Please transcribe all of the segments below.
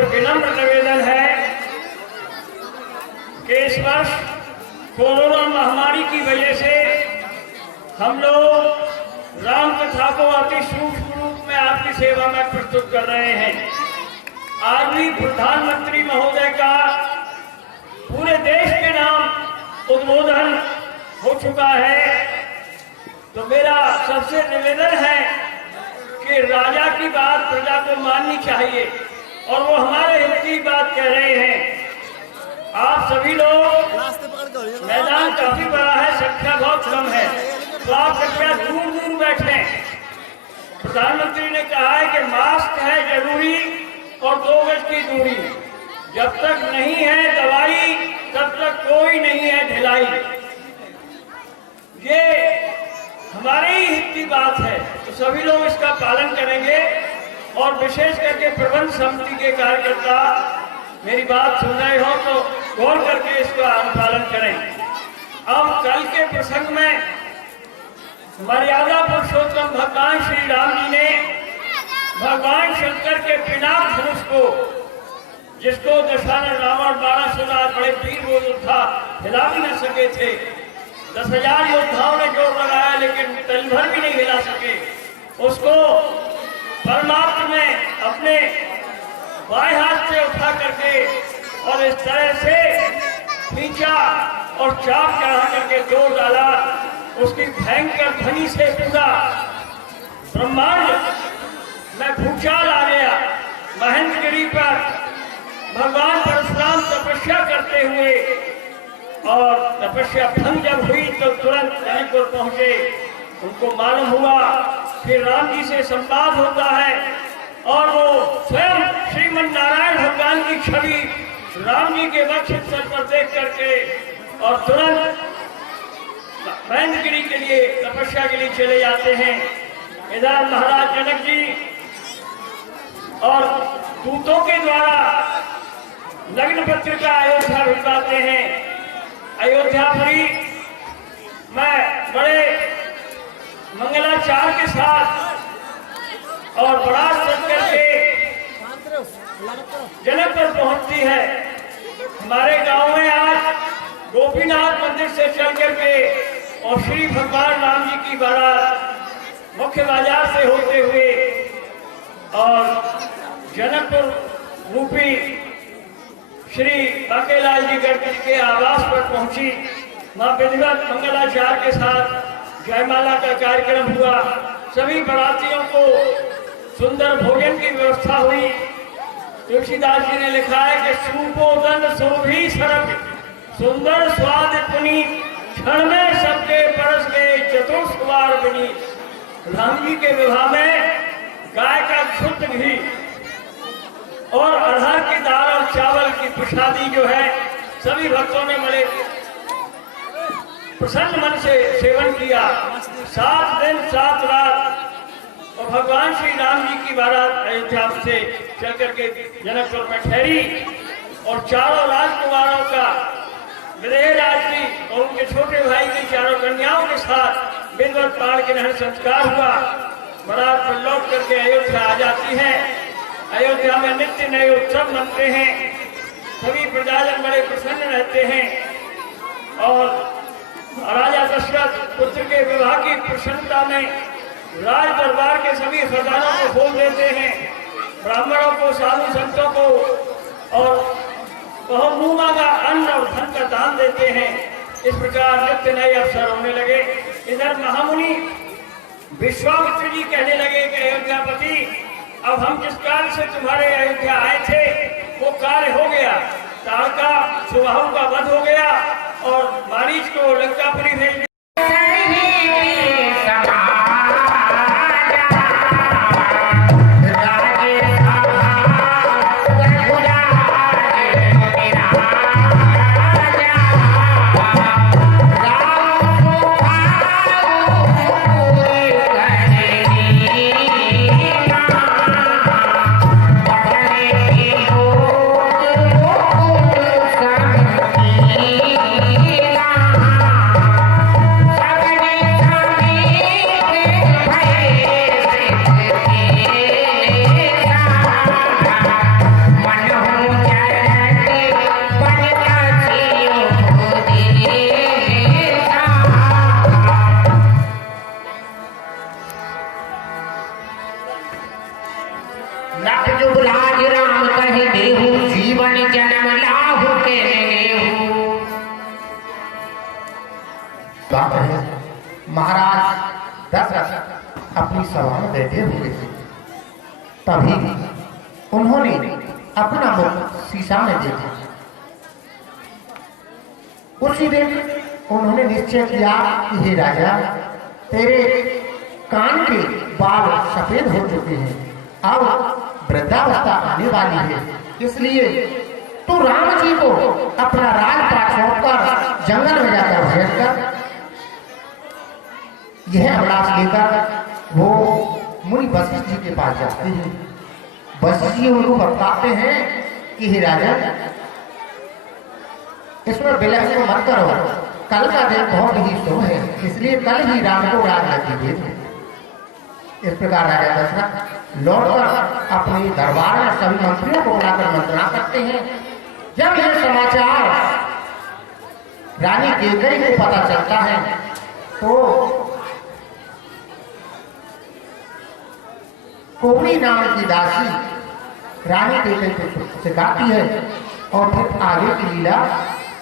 आपसे विनम्र निवेदन है कि इस वर्ष कोरोना महामारी की वजह से हम लोग राम कथा को अति सूक्ष्म रूप में आपकी सेवा में प्रस्तुत कर रहे हैं। आज भी प्रधानमंत्री महोदय का पूरे देश के नाम उद्बोधन हो चुका है, तो मेरा सबसे निवेदन है कि राजा की बात प्रजा को माननी चाहिए और वो हमारे हित की बात कह रहे हैं। आप सभी लोग, मैदान काफी बड़ा है, संख्या बहुत कम है, तो आप कृपया दूर दूर बैठे। प्रधानमंत्री ने कहा है कि मास्क है जरूरी और 2 गज की दूरी। जब तक नहीं है दवाई तब तक कोई नहीं है ढिलाई। ये हमारे ही हित की बात है, तो सभी लोग इसका पालन करेंगे और विशेष करके प्रबंध समिति के कार्यकर्ता मेरी बात सुन रहे हो तो गौर करके इसका अनुपालन करें। अब कल के प्रसंग में मर्यादा पुरुषोत्तम भगवान श्री राम जी ने भगवान शंकर के पिनाक धनुष को, जिसको दशानन रावण 1200 बड़े वीर वो योद्धा हिला भी न सके थे, 10,000 योद्धाओं ने जोर लगाया लेकिन तल भर भी नहीं हिला सके, उसको परमात्मा ने अपने बाएं हाथ से उठा करके और इस तरह से खींचा और चाप चढ़ा करके जोर डाला। उसकी भयंकर ध्वनि से पूरा ब्रह्मांड में भूचाल आ गया। महेंद्रगिरी पर भगवान परशुराम तपस्या करते हुए, और तपस्या भंग जब हुई तो तुरंत जनकपुर पहुंचे। उनको मालूम हुआ कि राम जी से संवाद होता है और वो स्वयं श्रीमन नारायण भगवान की छवि राम जी के वक्ष स्थल पर देख करके और तुरंत महेंद्रगिरी के लिए तपस्या के लिए चले जाते हैं। इधर महाराज जनक जी और दूतों के द्वारा लग्न पत्रिका अयोध्या भिजवाते हैं। अयोध्यापुरी में बड़े मंगलाचार के साथ और बारात चल करके जनकपुर पहुंचती है। हमारे गांव में आज गोपीनाथ मंदिर से चल करके और श्री भगवान राम जी की बारात मुख्य बाजार से होते हुए और जनकपुर रूपी श्री बांकेलाल जी गढ़ के आवास पर पहुंची। वहां विधिवत मंगलाचार के साथ जयमाला का कार्यक्रम हुआ। सभी बारातियों को सुंदर भोजन की व्यवस्था हुई। तुलसीदास जी ने लिखा है कि सुपोदन सुरभि सरक सुंदर स्वाद पुनी क्षण में सबके परस गए चतुर्सवार बनी। राम जी के विवाह में गाय का शुद्ध घी और अरहर की दाल और चावल की प्रसादी जो है सभी भक्तों ने बड़े प्रसन्न मन से सेवन किया। 7 दिन 7 रात और भगवान श्री राम जी की बारात अयोध्या से चल करके जनकपुर में ठहरी और चारों राजकुमारों का विदेहराज जी और उनके छोटे भाई की चारों कन्याओं के साथ विधिवत पाड़ के नहर संस्कार हुआ। बारात पर लौट करके अयोध्या आ जाती है। अयोध्या में नित्य नए उत्सव मनते हैं। सभी प्रजाजन बड़े प्रसन्न रहते हैं और राजा दशरथ पुत्र के विवाह की प्रसन्नता में राज दरबार के सभी खजानों को खोल देते हैं। ब्राह्मणों को, साधु संतों को और बहुमूमा का अन्न और धन का दान देते हैं। इस प्रकार नित्य नए अवसर होने लगे। इधर महामुनि विश्वामित्र जी कहने लगे कि अयोध्यापति, अब हम जिस कार्य से तुम्हारे अयोध्या आए थे वो कार्य हो गया। तारका सुबाहु का वध हो गया और मारीच को लंकापुरी भेज दिया। बात है, महाराज दशरथ अपनी सभा में बैठे हुए थे। तभी उन्होंने अपना मुख शीशा में देखा। उसी दिन उन्होंने निश्चय किया कि हे राजा, तेरे कान के बाल सफेद हो चुके हैं, अब वृद्धावस्था आने वाली है, इसलिए तू राम जी को अपना राजपाट सौंपकर जंगल में जाकर भेज कर। यह अभिलाष लेकर वो मुनि वशिष्ठ जी के पास जाते हैं। वशिष्ठ जी उनको बताते हैं कि हे राजा, इसमें विलंब को मत करो, कल का दिन बहुत ही शुभ है, इसलिए कल ही राम को राजगद्दी दे दो। इस प्रकार राजा दशरथ लौटकर अपने दरबार में सभी मंत्रियों को बुलाकर मंत्रणा करते हैं। जब यह समाचार रानी कैकेयी को पता चलता है तो कोमली नाम की दासी रानी कैकेयी को सिखाती है और फिर आगे की लीला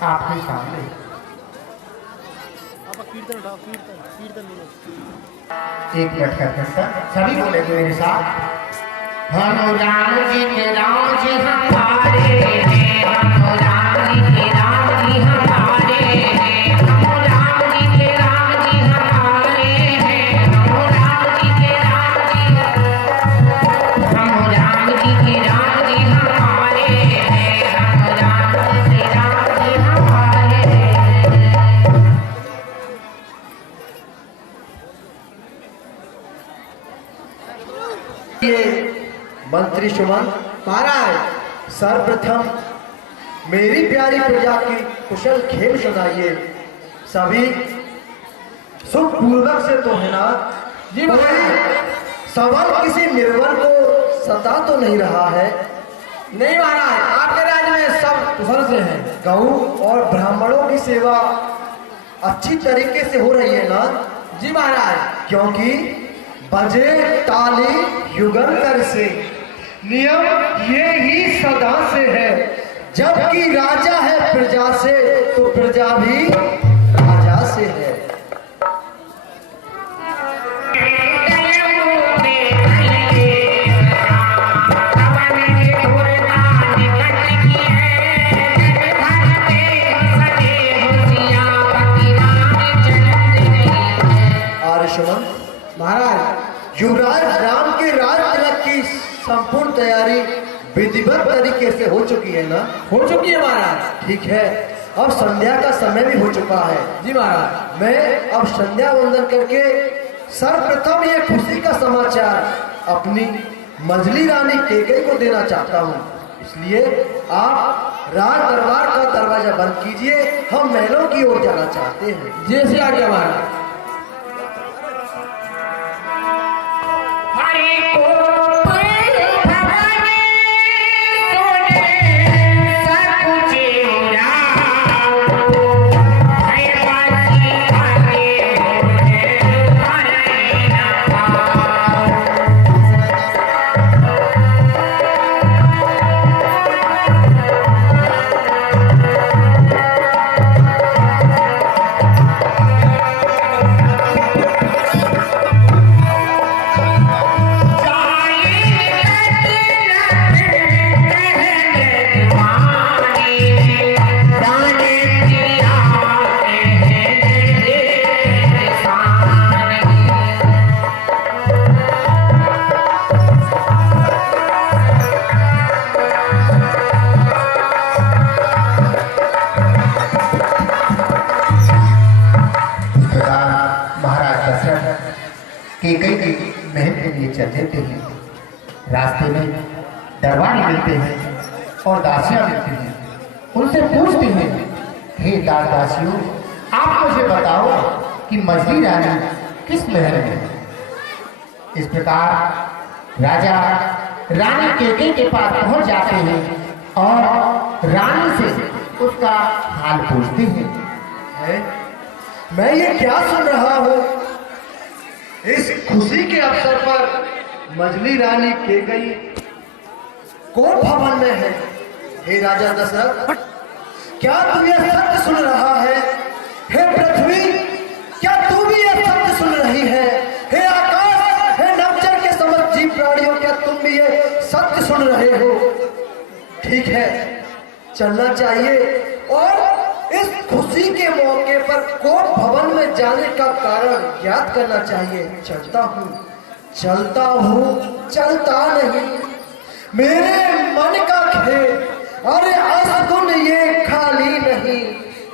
आपके सामने। एक मिनट का सभी बोलेंगे मेरे साथ। हम राम जी के राम जी हमारे हैं, हम राम जी के राम जी हमारे हैं, हम राम जी के राम जी हमारे हैं, हम राम जी के राम जी, हम राम जी के राम जी हमारे हैं, हम राम जी के राम जी हमारे हैं। ये मंत्री सुमन महाराज, सर्वप्रथम मेरी प्यारी प्रजा की कुशल खेल सुनाइए। सभी सुखपूर्वक से तो है ना जी? सवाल किसी निर्बल को सता तो नहीं रहा है? नहीं महाराज, आपके राज्य में सब कुशल से हैं। गऊ और ब्राह्मणों की सेवा अच्छी तरीके से हो रही है ना? जी महाराज, क्योंकि बजे ताली युगल कर से, नियम ये ही सदा से है। जबकि राजा है प्रजा से तो प्रजा भी राजा से है। आर्यशमन महाराज, युवराज राम के राज तिलक की संपूर्ण तैयारी विधिवत तरीके से हो चुकी है ना? हो चुकी है महाराज। ठीक है, अब संध्या का समय भी हो चुका है। जी महाराज, मैं अब संध्या वंदन करके सर्वप्रथम ये खुशी का समाचार अपनी मझली रानी कैकेयी को देना चाहता हूँ। इसलिए आप राज दरबार का दरवाजा बंद कीजिए, हम महलों की ओर जाना चाहते हैं। जैसे आ गया महाराज। कैकेयी के महल के लिए चल देते हैं। रास्ते में दरबारी मिलते हैं और दासियां मिलती हैं। उनसे पूछते हैं, हे दासियों, आप मुझे बताओ कि मझली रानी किस महल में है? इस प्रकार राजा रानी कैकेयी के पास पहुंच जाते हैं और रानी से उसका हाल पूछते हैं। मैं ये क्या सुन रहा हूँ? इस खुशी के अवसर पर मझली रानी कैकेयी कौन भवन में है? हे राजा दशरथ, क्या तू यह सत्य सुन रहा है? हे पृथ्वी, सुन रहे हो। ठीक है, चलना चाहिए और इस खुशी के मौके पर कोर्ट भवन में जाने का कारण याद करना चाहिए। चलता हूँ चलता नहीं, मेरे मन का खेल, अरे असगुन ये खाली नहीं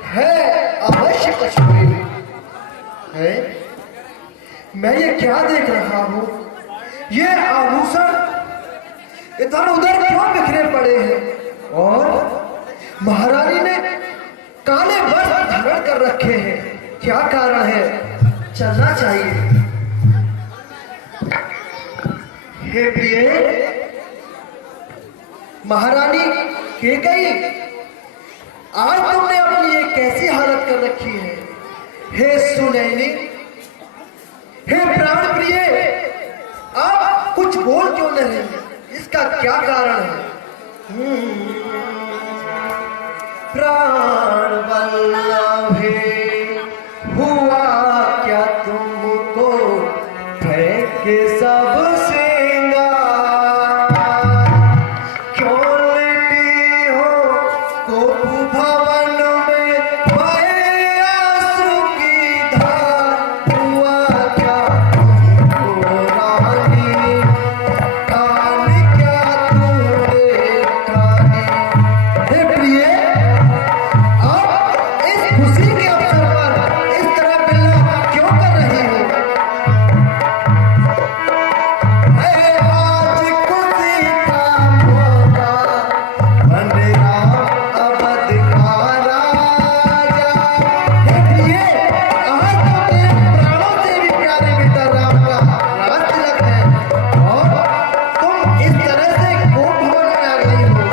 है, अवश्य कश्मीर है। मैं ये क्या देख रहा हूँ? ये आभूषण इधर उधर क्यों बिखरे पड़े हैं? और महारानी ने काले वस्त्र धारण कर रखे हैं, क्या कारण है? चलना चाहिए। हे प्रिय महारानी कैकेयी, आज तुमने अपनी ये कैसी हालत कर रखी है? हे सुनैनी, हे प्राण प्रिय, आप कुछ बोल क्यों नहीं? इसका क्या कारण है? प्राण वल्लभे, हुआ क्या तुमको फेंक के सब श्रृंगार? क्यों लेटी हो कोप भवन में बहे आंसू की धार? हुआ क्या तुमको रानी, कान क्या तूने ठानी? हे प्रिय, आप इस खुशी के अवसर पर इस तरह बिल्ला क्यों कर रही हो? है आज खुशी का मौका, बन राम अवध का राजा। हे प्रिय, आज तो तेरे प्राणों से भी प्यारे बेटा राम का राज तिलक है और तुम इस तरह से कोप भवन में आ गई हो।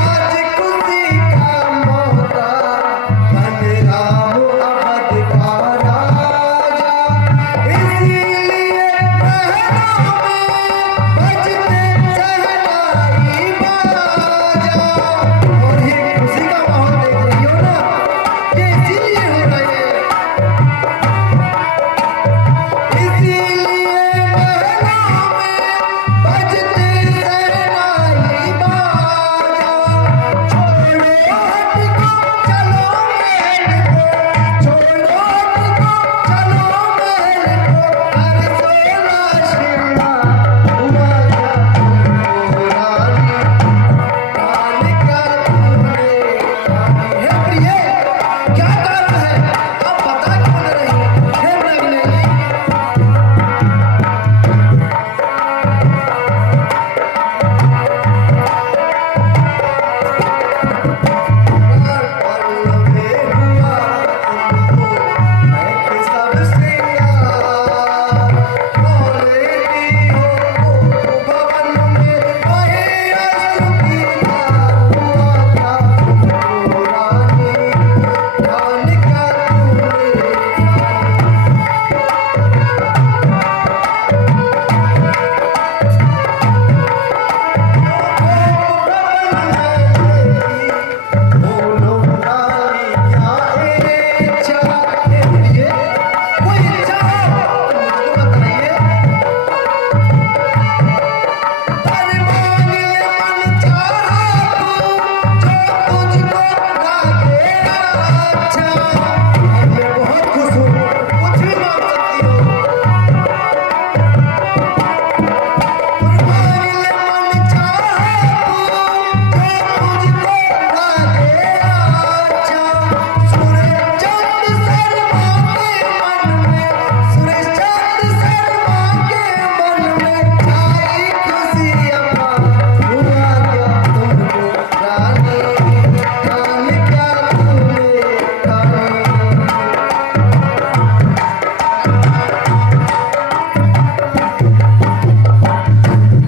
आज खुशी का मौका, बन राम अवध का राजा। इसीलिए महलों में बजते शहनाई बाजा। और ये खुशी का माहौल देख रही हो ना, ये इसीलिए हो रहा है। इसीलिए महलों में बजते शहनाई बाजा। छोड़ो हट को चलो महल को, छोड़ो हट को चलो महल को, अरे सोना श्रृंगार। हुआ क्या तुमको रानी, कान क्या तूने ठानी? हे प्रिय, क्या कारण है? अब बता क्यों न रही? हे नगनैनी, वल्लभे, हुआ तुमको फेंक सब श्रृंगार। क्यों लेटी हो कोप भवन में बहे आंसू की धार? हुआ क्या तुमको रानी, कान क्या तूने ठानी? बोलो रानी क्या इच्छा? हे प्रिय, कोई इच्छा हो तो मुझको बताइए। अरे मांग ले मन चाहा तू, जो तुझको लागे अच्छा। मैं बहुत खुश हूँ, कुछ भी मांग सकती हो। मांग ले मन चाहा तू, जो तुझको लागे अच्छा। सूरज चंद शर्मा के मन में, सूरज चंद शर्मा के मन में आई खुशी अपार। हुआ क्या तुमको रानी, कान क्या तूने ठानी?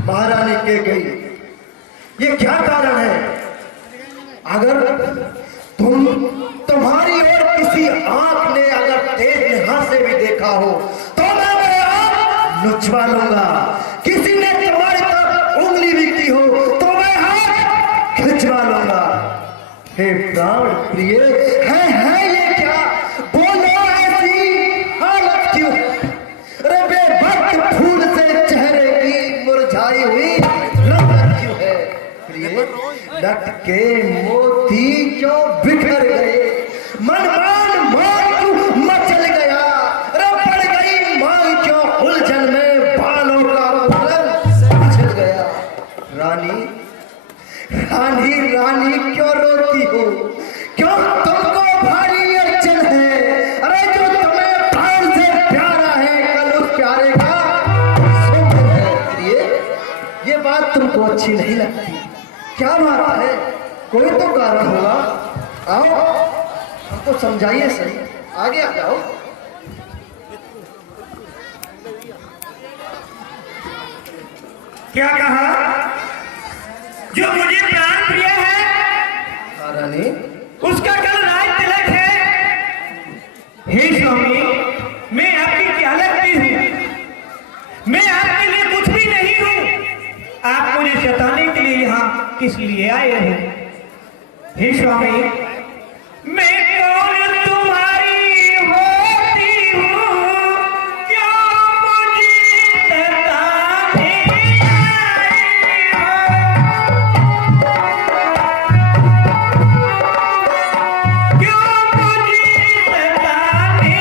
महारानी कैकेयी, ये क्या कारण है? अगर तुम्हारी ओर किसी आंख ने अगर तेज निगाह से भी देखा हो तो मैं मेरे आंख लुचवा लूंगा। किसी ने तुम्हारी तरफ उंगली भी की हो तो मैं हाथ खिंचवा लूंगा। हे प्राण प्रिय, है ये क्या? बोलो, ऐसी हालत क्यों? लटके मोती जो बिखर गए, मनमान मोर मचल गया, रपड़ गई मांग जो उलझन में बालों का पलंग उछल गया। रानी रानी रानी क्यों रोती हो, क्यों तुमको भारी अड़चन है? अरे जो तुम्हें प्राण से प्यारा है, कल उस प्यारे का सुख है। ये बात तुमको अच्छी नहीं लगती, क्या बात है? कोई तो कारण होगा, आओ हमको समझाइए सही, आगे आ जाओ। क्या कहा? जो मुझे प्राण प्रिय है रानी, उसका कल राज तिलक है। हे स्वामी, मैं आपकी क्या लगती हूँ? मैं आपके लिए कुछ भी नहीं हूँ। आप मुझे सताने के लिए यहाँ किस लिए आए हो? हे स्वामी, मैं कौन तुम्हारी होती हूँ? क्यों मुझे सताने आए हो? क्यों मुझे सताने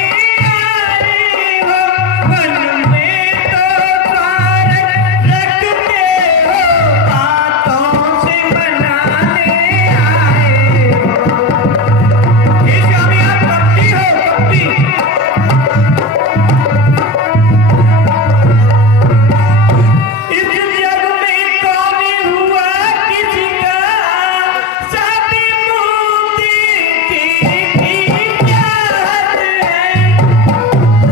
आए हो? मन में तो स्वार्थ रखते हो, बातों से मनाने आए हो। हे स्वामी, आप कपटी हो, कपटी। इस जग में कौन हुआ किसी का साथी? मोती की चाहत है।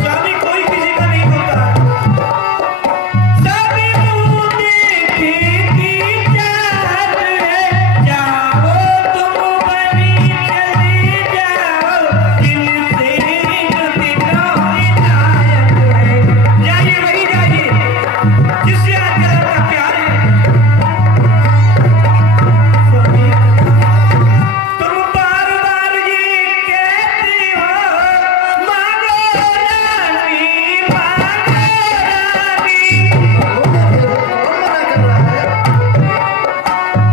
स्वामी, कोई किसी का नहीं होता। साथी मोती की चाहत है। जाओ तुम बनी चली जाओ, दिल से इन दिनों इनायत है। जाइए, वही जाइए जिससे आजकल का प्यार है। स्वामी, तुम बार बार ये कहती हो, मांगो रानी, मांगो रानी, कौन मना कर रहा है?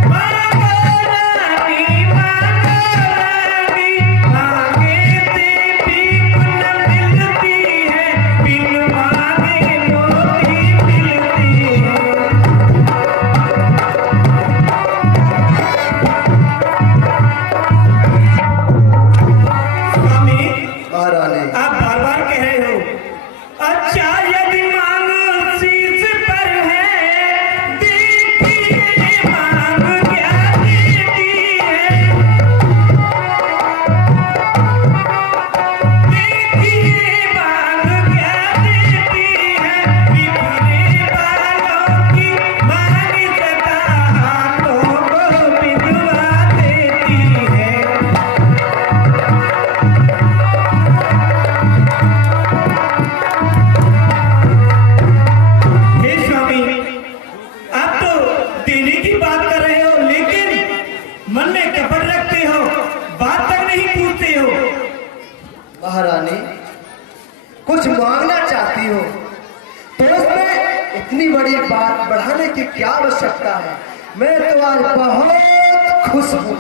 मांगो रानी, मांगो रानी। मांगे से भीख न मिलती है, बिन मांगे मोती मिलती है। स्वामी, रानी, आप बार बार कह रहे हो। अच्छा, यदि मांग शीश पर है, देखिए मांग क्या देती है। देखिए मांग क्या देती है। बिखरे बालों की मांग सदा हाथों को बिंदुआ देती है। हे स्वामी, आप तो देने की बात कर रहे हो, लेकिन मन में कपट रखते हो, बात तक नहीं पूछते हो। महारानी, कुछ मांगना चाहती हो तो उसमें इतनी बड़ी बात बढ़ाने की क्या आवश्यकता है? मैं तो आज बहुत खुश हूँ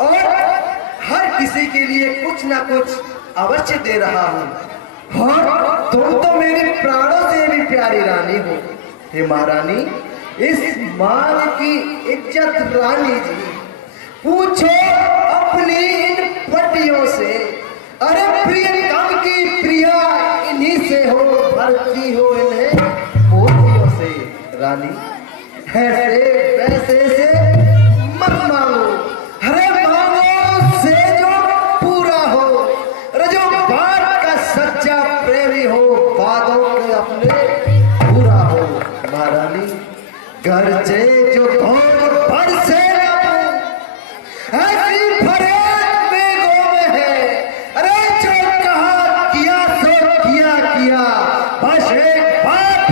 और हर किसी के लिए कुछ ना कुछ अवश्य दे रहा हूँ। और तुम तो मेरी प्राणों से भी प्यारी रानी हो। हे महारानी, इस मांग की इज्जत रानी जी पूछो अपनी इन पटियों से। अरे प्रियतम की प्रिया इन्हीं से हो, भरती हो इन्हें मोतियों से। रानी, ऐसे वैसे से मत मांगो, अरे मांगो से जो पूरा हो। अरे जो बात का सच्चा प्रेमी हो, बातों के अपने पूरा हो। महारानी, घर से जो घोर भर से ऐसी फरेब बेगों में है। अरे जो कहा किया सो किया किया, बस एक बात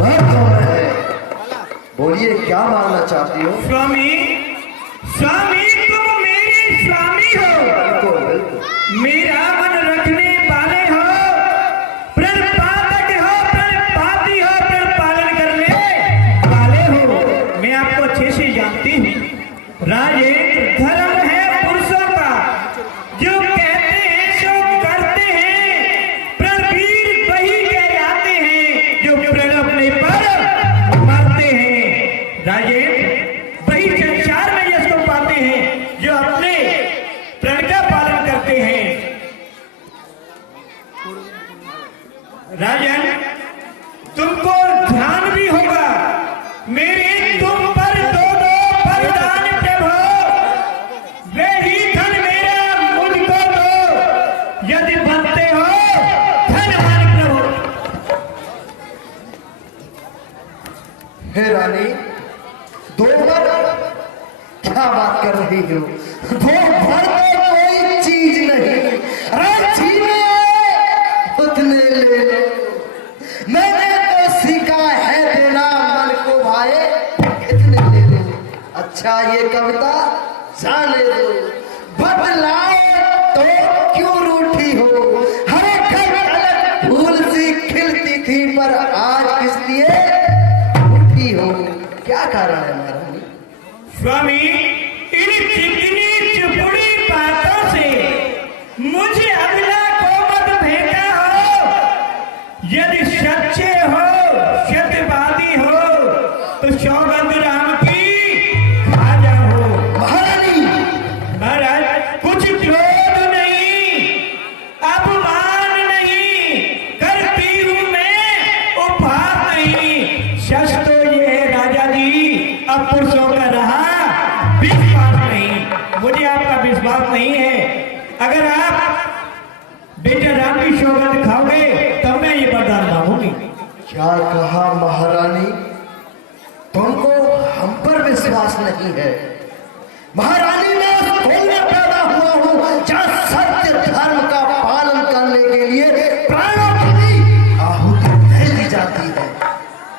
मर्दों में है। बोलिए, क्या मांगना चाहती हो? स्वामी, स्वामी, तुम मेरे स्वामी हो, बिल्कुल बिल्कुल। मेरा मन रखने वाले हो, प्रण पालक हो, प्रण पाती हो, प्रण पालन करने वाले हो। मैं आपको अच्छे से जानती हूँ। राजे रही हो, वो भर में कोई चीज नहीं, रांची में उतने ले लो। मैंने तो सीखा है देना मन को भाए, इतने ले लो। अच्छा ये कविता जाने दो, बदलाए तो क्यों रूठी हो, हर एक फूल सी खिलती थी पर आज किस लिए रूठी हो, क्या कारण है महारानी? स्वामी, इन चिकनी चुपड़ी बातों से मुझे अबला को मत भेजा हो। यदि सच्चे हो, सत्यवादी हो, तो सौगंध राम की खा जाओ। महारानी महाराज, कुछ क्रोध नहीं, अपमान नहीं करती हूँ मैं, उपहार नहीं। सच तो ये है राजा जी, अब पुरुषों का रहा विश्वास नहीं। मुझे आपका विश्वास नहीं है। अगर आप बेटा राम की सौगंध खाओगे तब मैं ये वरदान मांगूंगी। क्या कहा महारानी? तुमको हम पर विश्वास नहीं है? महारानी मैं उस कुल में पैदा हुआ हूँ जहाँ सत्य धर्म का पालन करने के लिए प्राणों की आहुति दे दी जाती है।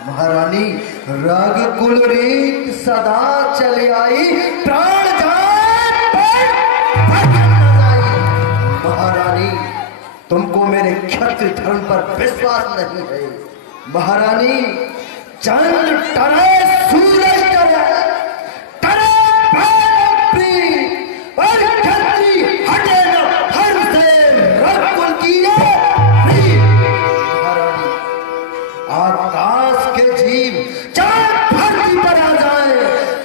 महारानी राग कुल रीत सदा चली आई, प्राण जाए पर भजन न जाए। महारानी तुमको मेरे क्षत्रिय धर्म पर विश्वास नहीं है। महारानी चंद्र टरे सूरज टरे, टरे पृथ्वी और क्षत्रिय हटे न धर्म से, रघुकुल की ये प्रीत। महारानी आकाश के जीव चाहे धरती पर आ जाए,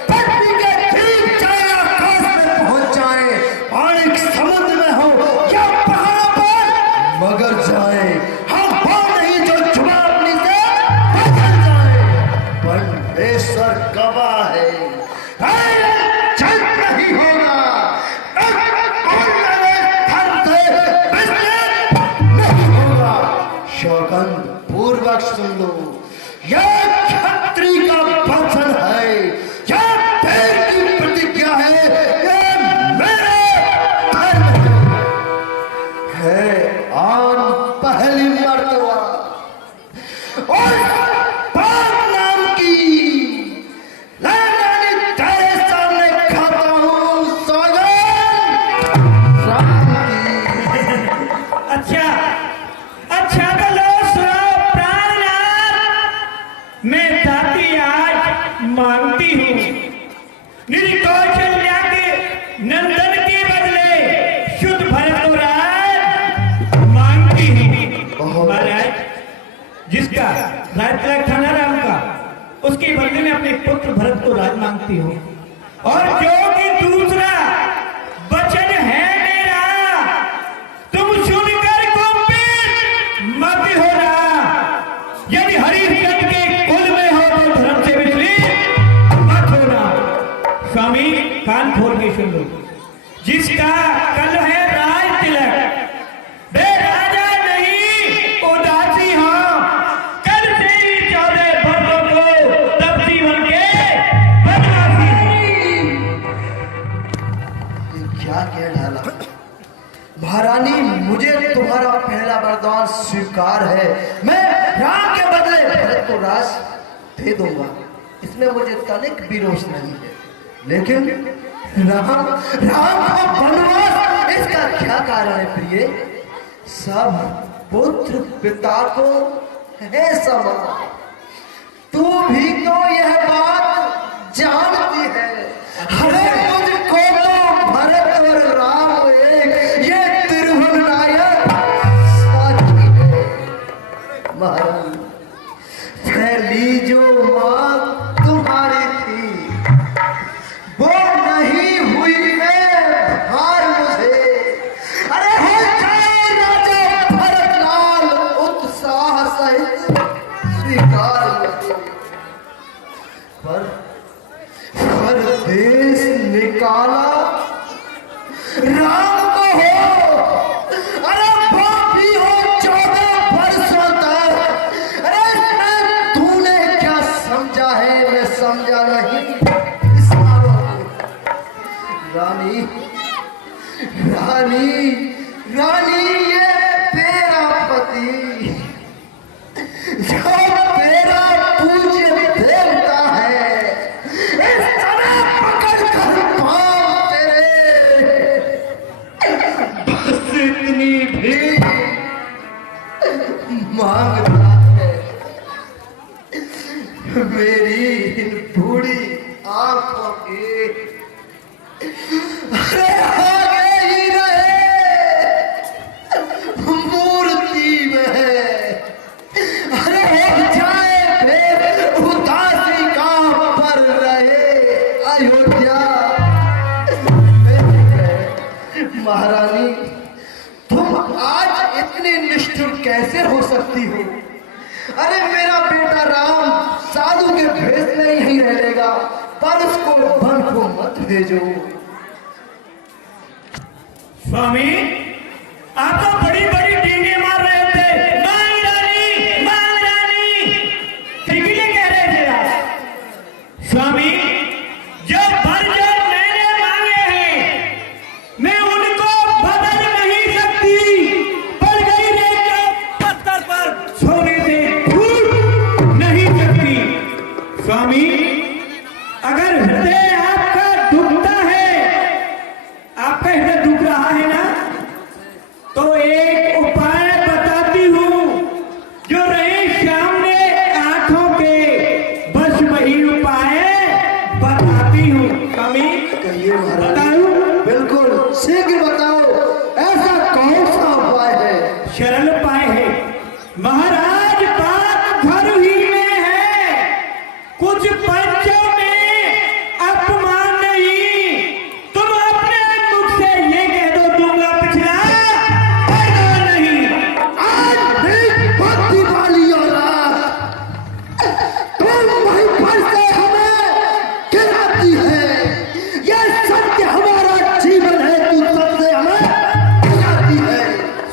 पृथ्वी के जीव चाहे आकाश में पहुंच जाए, पानी के समुद्र में हो या पहाड़ों पर मगर जाए, हम वो नहीं जो जुबान अपनी से बदल जाए। परमेश्वर गवाह है, चल नहीं होगा, धर्म से विचलित नहीं होगा। सौगंध पूर्वक सुन लो, यह क्षत्रिय का वचन है, यह देव की प्रतिज्ञा है, यह मेरे धर्म है। आन पहली मर्तबा और पाप नाम की लैलानी तेरे सामने खाता हूँ सौगंध राम की। अच्छा अच्छा, गलो सुनो प्राणनाथ, मैं दाती आज मांगती हूँ। निधि कौशल्या के नंदन के बदले शुद्ध भरत को राज मांगती हूँ। महाराज, जिसका राज तिलक था ना राम का, उसके बदले में अपने पुत्र भरत को राज मांगती हूँ। और जो कि दूसरा वचन है मेरा, तुम सुनकर कुपित मत होना। यदि हरिश्चंद्र के कुल में हो तो धर्म से विचलित मत होना। स्वामी, कान खोल के सुन लो। जिसका कल है राज तिलक, वे राजा नहीं उदासी हो। कल से ही 14 वर्षों को तब जीवन के बनवासी। क्या कह डाला? महारानी मुझे तुम्हारा पहला वरदान स्वीकार है, मैं राम के बदले भरत को राज दे दूंगा, इसमें मुझे तनिक भी रोष नहीं है। लेकिन राम को वनवास, इसका क्या कारण है प्रिय? सब पुत्र पिता को है समान, तू भी तो यह बात जानती है। हरे मुझको तो भरत और राम एक, ये त्रिभुवन नायक साथी है। महारानी पहली जो मांग तुम्हारी थी वो नहीं हुई है भार मुझे। अरे हो जाए राजा भरत लाल उत्साह सहित स्वीकार मुझे। पर देश रानी रानी ये तेरा पति जो तेरा पूज्य देवता है, इस तरह पकड़ कर पाँव तेरे बस इतनी भी मांगता है। मेरी इन बूढ़ी आंखों के अरे आगे ही रहे मूर्ति में, अरे हो जाए फिर उदासी का पर रहे अयोध्या। महारानी तुम आज इतनी निष्ठुर कैसे हो सकती हो? अरे मेरा बेटा राम साधु के भेष में ही रह लेगा, पर उसको वन को मत भेजो। स्वामी आप तो बड़ी बड़ी डींगे मार रहे थे, मांग रानी फिर किसे कह रहे थे आप? स्वामी जो बर्जर मैंने मांगे हैं मैं उनको बदल नहीं सकती, पड़ गई रेत जो पत्थर पर सोने से फूट नहीं सकती। स्वामी अगर हृदय आपका दुखता है, आपका हृदय दुख रहा है ना, तो एक उपाय बताती हूँ जो रहे सामने आंखों के, बस वही उपाय बताती हूँ। स्वामी कहिए महाराज। बताऊं? बिल्कुल शीघ्र बताओ, ऐसा कौन सा उपाय है? सरल उपाय है महाराज, बात घर ही में है, कुछ पंचों में अपमान नहीं। तुम अपने मुख से ये कह दो दूंगा पिछला पढ़ना नहीं। आज भी भक्ति वाली औलाद तुम वहीं पर से हमें गिराती है। यह सत्य हमारा जीवन है, तू सबसे हमें गिराती है।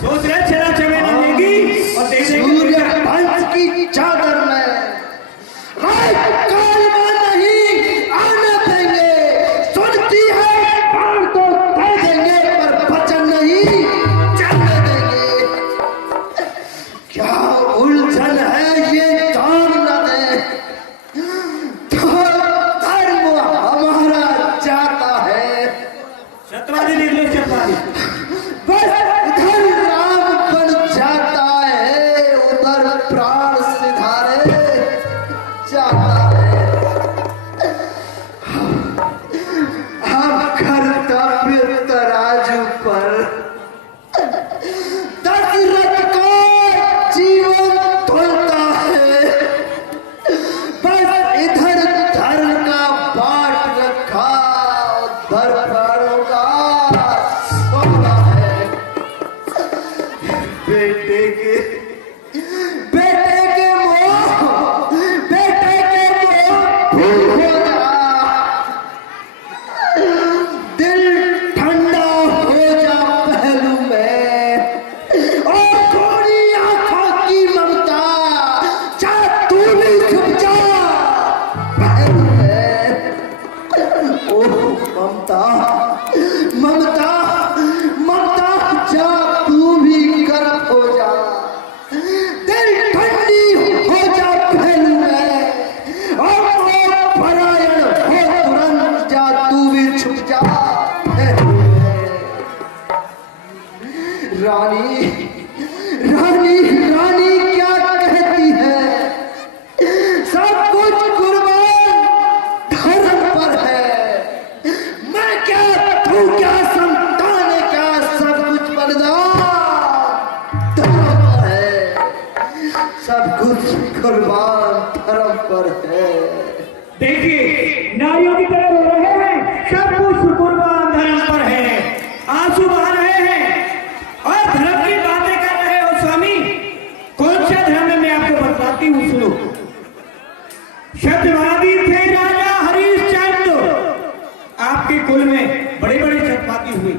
सोच रहे चला चमेला देगी और दे देगी। सूर्य पंच की चादर में रात काल में नहीं आने देंगे। सुनती है प्राण तो दे देंगे, पर वचन नहीं चलने देंगे। क्या उलझन है ये जान न दे तो धर्म हमारा जाता है। सतवादी देख लो सतवादी। बस इधर राम बन जाता है, उधर प्राण सिधारे जाता है। हम कर्तव्य तराजू पर दशरथ को जीवन तोलता है, बस इधर धर्म का बाट रखा, उधर प्राणों का सोना है। बेटे के मोह भूल हो जा, दिल ठंडा हो जा पहलू में, और थोड़ी आंखों की ममता जा तू भी छुप जा पहलू में। ओह ममता ममता ममता जा तू भी गर्म हो जा, दिल ठंडी हो जा पहलू में, और वो परायण हो तुरंत जा तू भी छुप जा पहलू में। रानी रानी रानी क्या कहती है? सब कुछ कुर्बान धर्म पर है। मैं क्या तू क्या संतान है, क्या सब कुछ बलिदान धर्म पर है। सब कुछ कुर्बान धर्म पर है। देखिए नारियों की तरह रो रहे हैं, सब कुछ कुर्बान धर्म पर है, आंसू बहा रहे हैं और धर्म की बातें कर रहे हो। स्वामी कौन सा धर्म है मैं आपको बताती हूँ, सुनो। सत्यवादी थे राजा हरिश्चंद्र, आपके कुल में बड़े बड़े सत्यवादी हुए।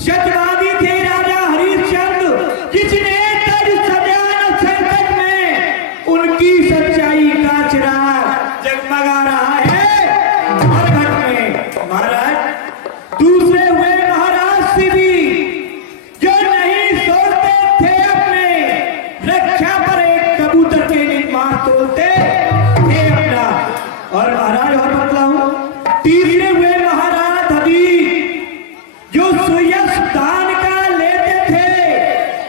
सत्यवादी थे राजा हरिश्चंद्र, जिसने तज सजा संकट में उनकी सच्चाई का चिराग जगमगा रहा है मरघट में। महाराज दूसरे हुए महाराज शिव सुयश दान का लेते थे,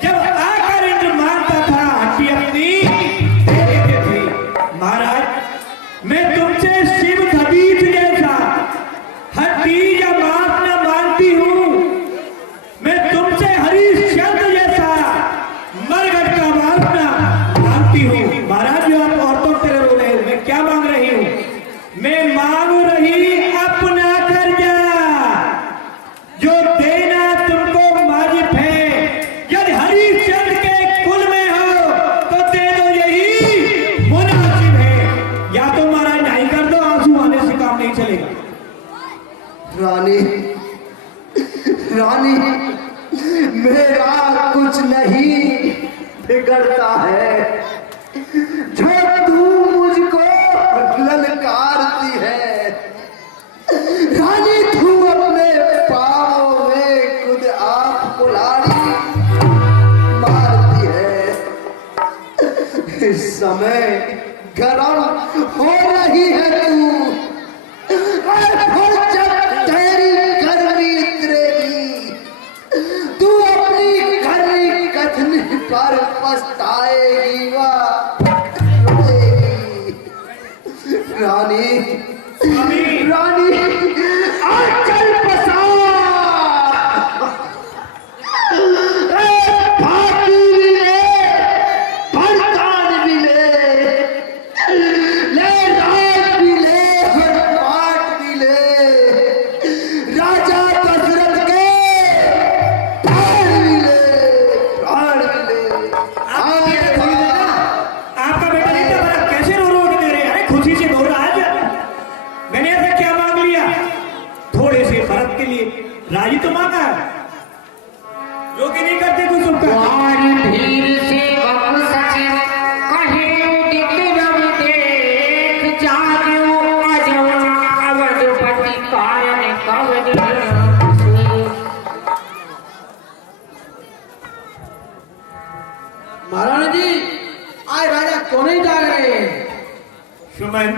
जब आकर इंद्र मानता था हड्डी अपनी दे देते थे। महाराज मैं तुमसे शिव धबीत जैसा हड्डी या मांस न मानती हूँ, मैं तुमसे हरिश्चंद्र जैसा मरघट का मांस न मानती हूँ। महाराज जो आप औरतों से रो रहे हो, मैं क्या मांग रही हूँ? मैं मांग रही अपना कर्जा, जो देना तुमको वाजिब है। यदि हरिश्चंद्र के कुल में हो तो दे दो, यही मुनासिब है, या तो महाराज नहीं कर दो, आंसू आने से काम नहीं चलेगा। रानी, रानी, मेरा कुछ नहीं बिगड़ता है, जो तू मुझको ललकारती है। रानी, तू अपने पाँवों में खुद आप कुल्हाड़ी मारती है। इस समय गरम हो रही है तू, और जब तेरी गर्मी उतरेगी, तू अपनी गर्मी कथनी पर पछताएगी वा रोएगी। रानी, रानी, आंचल पसार, फाकी मिले, फरसान मिले, ले राज मिले, पाट मिले, राजा दशरथ के प्राण मिले, प्राण मिले। आपका बेटा इतना बड़ा कैसे रो रो के दे रहे हैं? अरे खुशी से रो रहा है। मैंने ऐसा क्या मांग लिया? थोड़े से फर्क के लिए राजी तो मांगा है, जो कि नहीं करते कुछ सबका। द्वार भीर से अब सचिव कहे उदित रवि देख, जाग्यो अजवा अवधपति कारण कवच से। महाराणा जी, आज राजा क्यों नहीं जाग रहे हैं? सुमन,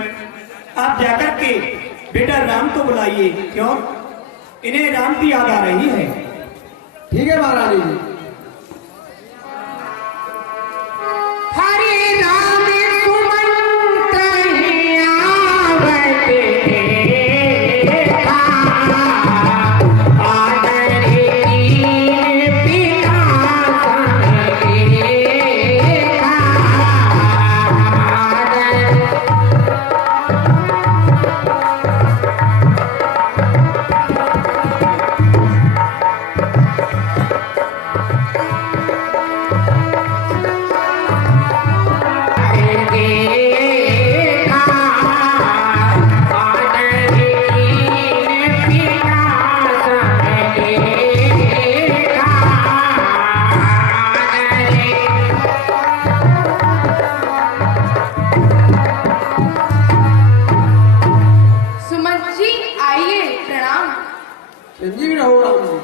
आप जाकर के बेटा राम को बुलाइए। क्यों? इन्हें राम की याद आ रही है। ठीक है महारानी जी। हरि राम सुमंत्र ही आवत देखा, आदर दीन पिता सन देखा, आदर सुमन जी आइए, प्रणाम। संजीव रहो राम जी।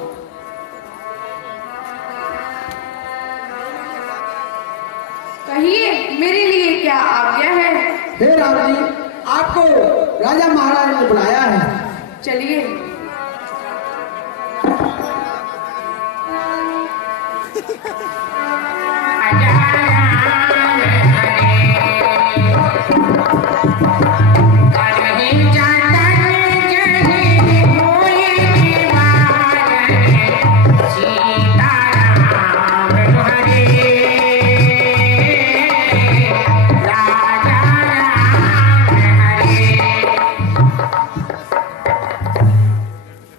कहिए मेरे लिए क्या आज्ञा है? हे राम जी, आपको राजा महाराज ने बुलाया है। चलिए।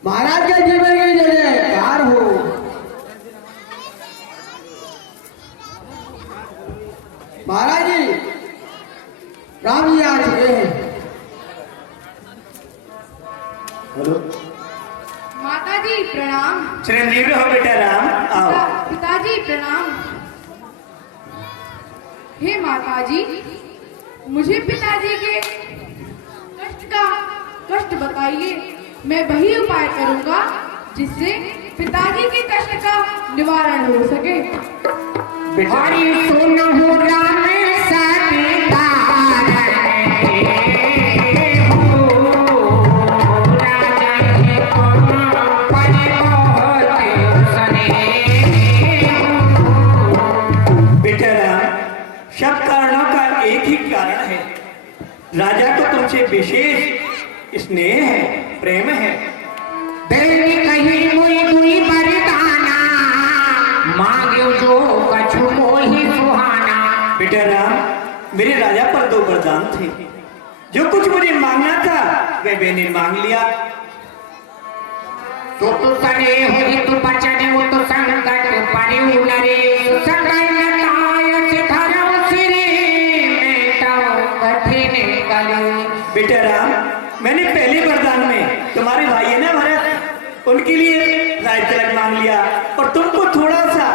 महाराज के जीवन की जय जयकार हो। महाराज जी, राम जी आ चुके हैं। हेलो, माता जी प्रणाम। चिरंजीव रहो बेटा राम, आओ। पिताजी प्रणाम। हे माता जी, मुझे पिताजी के कष्ट बताइए, मैं वही उपाय करूंगा जिससे पिताजी के कष्ट का निवारण हो सके। हरि सुनहु राम सतीदार हो, राजन को परिबोध विशेष स्नेह है, प्रेम है। बेली कहीं मुई मुई बरदाना मांगे जो कछु मोहि सुहाना। बेटा राम, मेरे राजा पर 2 वरदान थे। जो कुछ मुझे मांगना था वह मैंने मांग लिया। तो तु सने हुई तु बचने हो तो संकट परिउ नरे संकट नताय सिधरउ सिरे मेटाओ कठिन कलि। बेटा राम, मैंने पहले वरदान में तुम्हारे भाई है ना भरत, उनके लिए राज तिलक मांग लिया और तुमको थोड़ा सा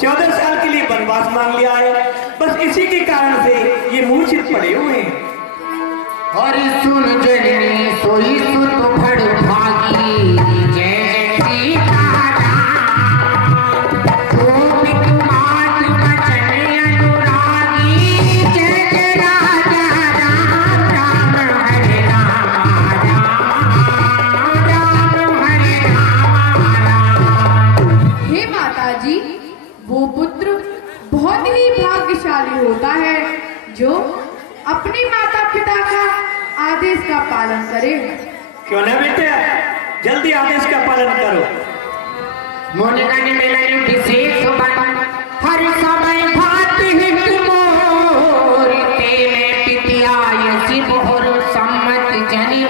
14 साल के लिए वनवास मांग लिया है। बस इसी के कारण से ये मूर्छित पड़े हुए हैं। और सुन जननी सोई सुत फड़ भागी जय जय सीताराम। गोपिक मात बचन अनुरागी जय जय राजा राम। राम हरे राम राम राम हरे राम। हे माता जी, वो पुत्र बहुत ही भाग्यशाली होता है जो अपने माता पिता का आदेश का पालन करे। क्यों ना बेटा, जल्दी आदेश का पालन करो। मुनिगण मिलन विशेष बन हर समय भात हित मोर। तेने पितियाय शिव और सम्मत जननी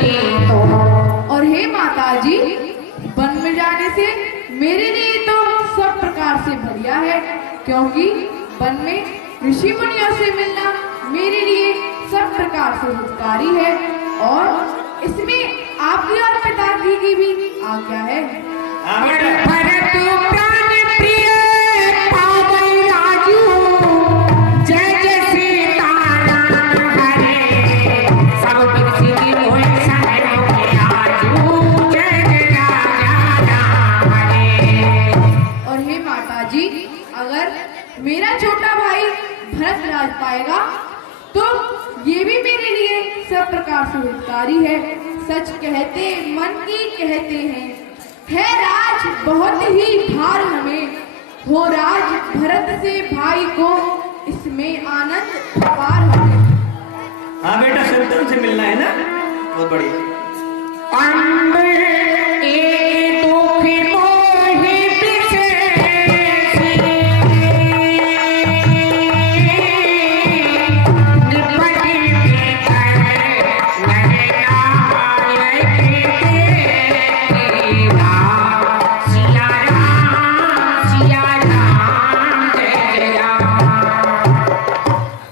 तो। और हे माता जी, वन में जाने से मेरे लिए तो सब प्रकार से बढ़िया है, क्योंकि वन में ऋषि मुनियों से मिलना मेरे लिए सब प्रकार से हितकारी है और इसमें आपकी और पिताजी की भी आज्ञा है। हाँ बेटा, भरत प्राण प्रिय पावन राजू जय जय सीताराम हरे। सब विकसित होए समय मोहे आजू जय जय राजा राम हरे। और हे माता जी, अगर मेरा छोटा भाई भरत राज पाएगा तो ये भी मेरे लिए सब प्रकार से हितकारी है। सच कहते मन की कहते हैं, है राज बहुत ही भार हमें। हो राज भरत से भाई को, इसमें आनंद अपार हमें। हाँ बेटा, संतान से मिलना है ना, बहुत बढ़िया।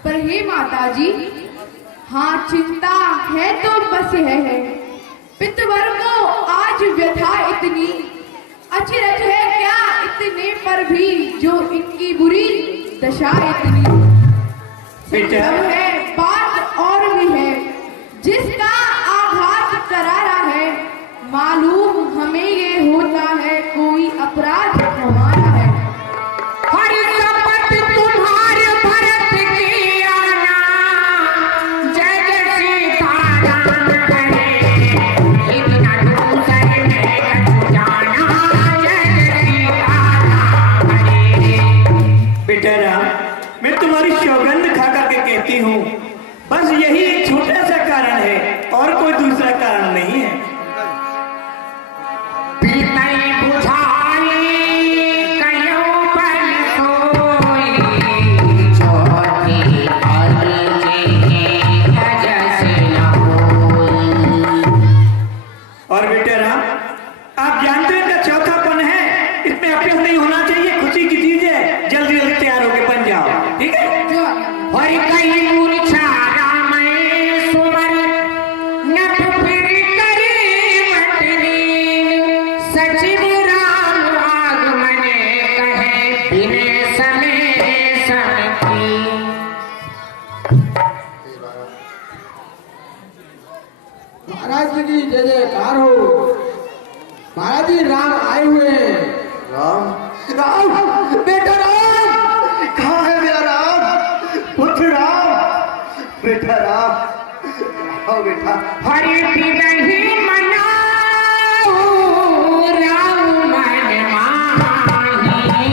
पर हे माता जी, हाँ चिंता है तो बस है। पितवर को आज व्यथा इतनी, अचरज है क्या इतने पर भी जो इनकी बुरी दशा इतनी। बेटा, है बात और भी है, जिसका आघात करारा है। मालूम हमें ये होता है कोई अपराध हमारा है। हर शपथ तुम्हारे भरत की आना जय जय सीताराम हरे। इतना दूसर में कछु जाना जय जय सीताराम हरे। बेटा राम, मैं तुम्हारी सौगंध खा करके कहती हूँ, बस यही एक छोटा सा कारण है और कोई दूसरा कारण नहीं है। पीतई बुझाई कयो बल सोई चौथी अर्जी अजस न होई। और बेटा राम, आप जानते हैं कि चौथापन है, इसमें अभ्यास नहीं होना चाहिए, खुशी की चीज है। जल्दी जल्दी तैयार होके बन जाओ, ठीक है। जो और कहीं मूर्छा रामय सुमर नभ फिर करी मटनीन। सचिव राम आगमन कहे बिने समय सनकी। महाराज जी की जय जयकार हो। महाराज जी, राम आए हुए हैं। राम राम, बेटा राम, कहाँ है मेरा राम, पुत्र राम, बेटा राम, आओ बेटा। हरि बिरही मनाऊ राम मन माही।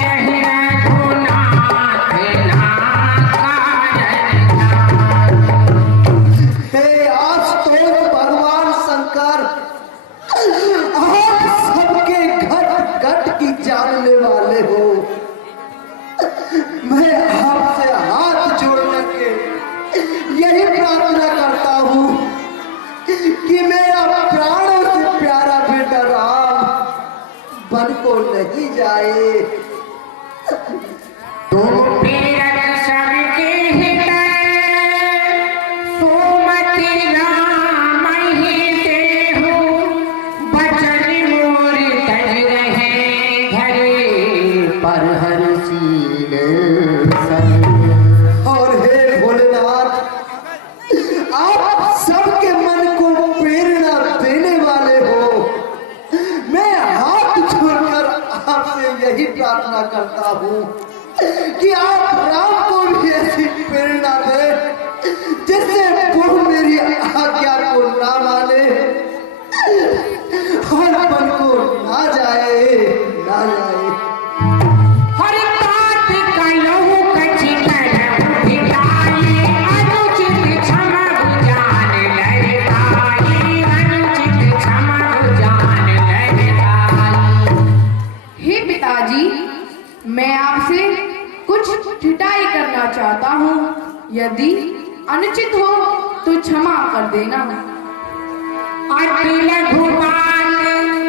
जहि रघुनाथ नाथ हे आस बन को नहीं जाए। तुम पीरत सबके हृदय सोमति राम ही देहु बचन मोर तज रहे घरे पर हरसील सन। और हे भोलेनाथ, आप सबके मन को प्रेरणा देने वाले हो। मैं हाथ जोड़कर आपसे यही प्रार्थना करता हूँ कि आप राम को भी ऐसी प्रेरणा दें जिससे वो मेरी आज्ञा को ना माने और मन को ना जाए, ना जाए। हर बात कहूँ कछि करम भिलाई अनुचित क्षमा जान लड़काई अनुचित क्षमा जान लड़काई। हे पिताजी, मैं आपसे कुछ ठिठाई करना चाहता हूँ। यदि अनुचित हो तो क्षमा कर देना। अतिल भुवन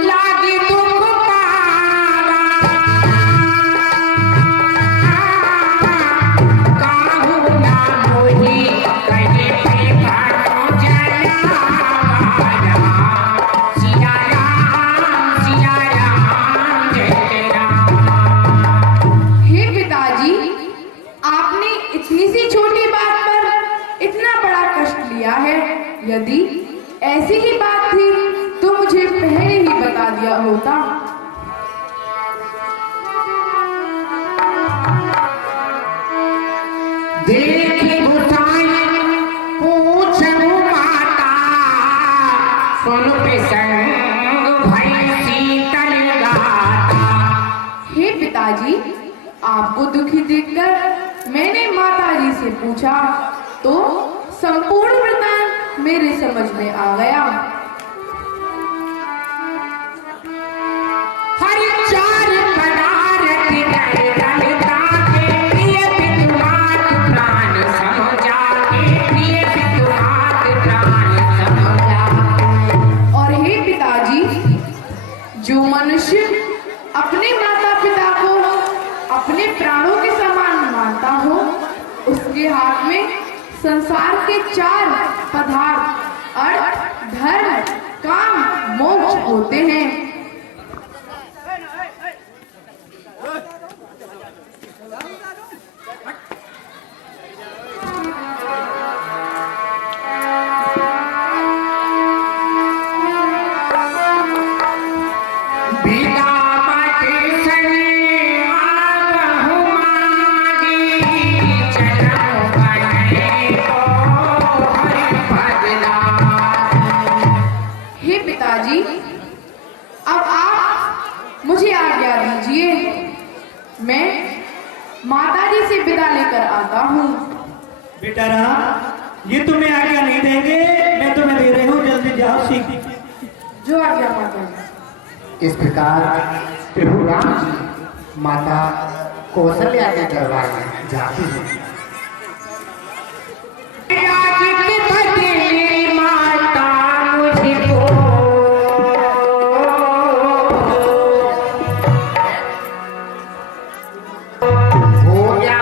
लागी दुख पावा काहू ना मोही कहे प्रेमा को जलावा। सिया राम जय राम। हे पिताजी, आपने इतनी सी छोटी बात पर इतना बड़ा कष्ट लिया है। यदि ऐसी ही बात थी तो मुझे पहले ही बता दिया होता। देखी गुसाई पूछू माता सुन प्रसंग भई शीतल गाता। हे पिताजी, आपको दुखी देखकर मैंने माताजी से पूछा तो संपूर्ण वृतांत मेरे समझ में आ गया। हर चार पदार्थ गए ललिता के प्रिय पितुमात प्राण समझा के प्रिय पितुमात प्राण समझा। और हे पिताजी, जो मनुष्य अपने माता पिता को अपने प्राणों के समान मानता हो, उसके हाथ में संसार के चार पदार्थ अर्थ धर्म काम मोक्ष होते हैं। बिना माटे सने आबहु मागी चलो बने को हरि भजना। हे पिताजी, अब आप मुझे आज्ञा दीजिए। मैं माताजी से विदा लेकर आता हूँ। बेटा राम, ये तुम्हें आज्ञा नहीं देंगे, मैं तुम्हें दे रही हूँ, जल्दी जाओ सीख। जो आज्ञा माताजी। इस प्रकार प्रभु राम जी माता कौशल्या के दरबार में जाते हैं। माता मुझको हो गया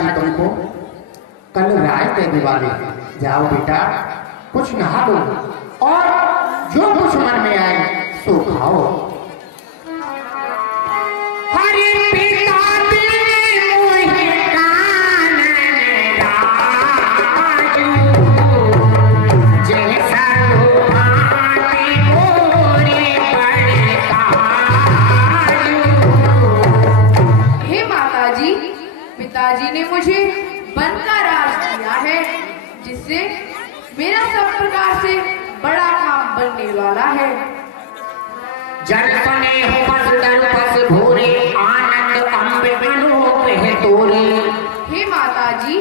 पिताजी तुमको कल राय देने वाले हैं। जाओ बेटा, कुछ नहा लो और जो कुछ मन में आए सो खाओ। हरे पिता पिताजी ने मुझे वन का राज दिया है, जिससे मेरा सब प्रकार से बड़ा काम बनने वाला है। जल सने हो बस दल बस भोरे, आनंद अम्बे अनूप है तोरे। हे माताजी,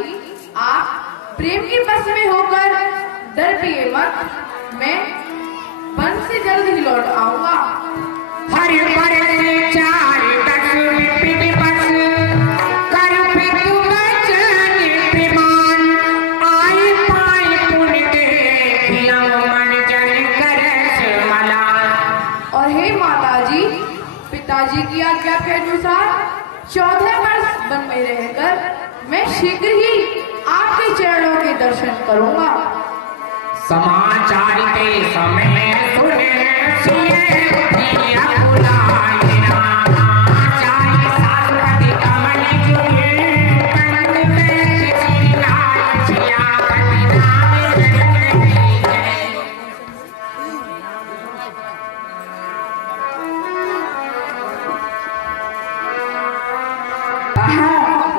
आप प्रेम के बस में होकर डरिए मत, मैं वन से जल्द ही लौट आऊंगा। हर पर से चार दस विपिन बस, पिताजी की आज्ञा के अनुसार 14 वर्ष वन में रहकर मैं शीघ्र ही आपके चरणों के दर्शन करूंगा। समाचार के समय सुने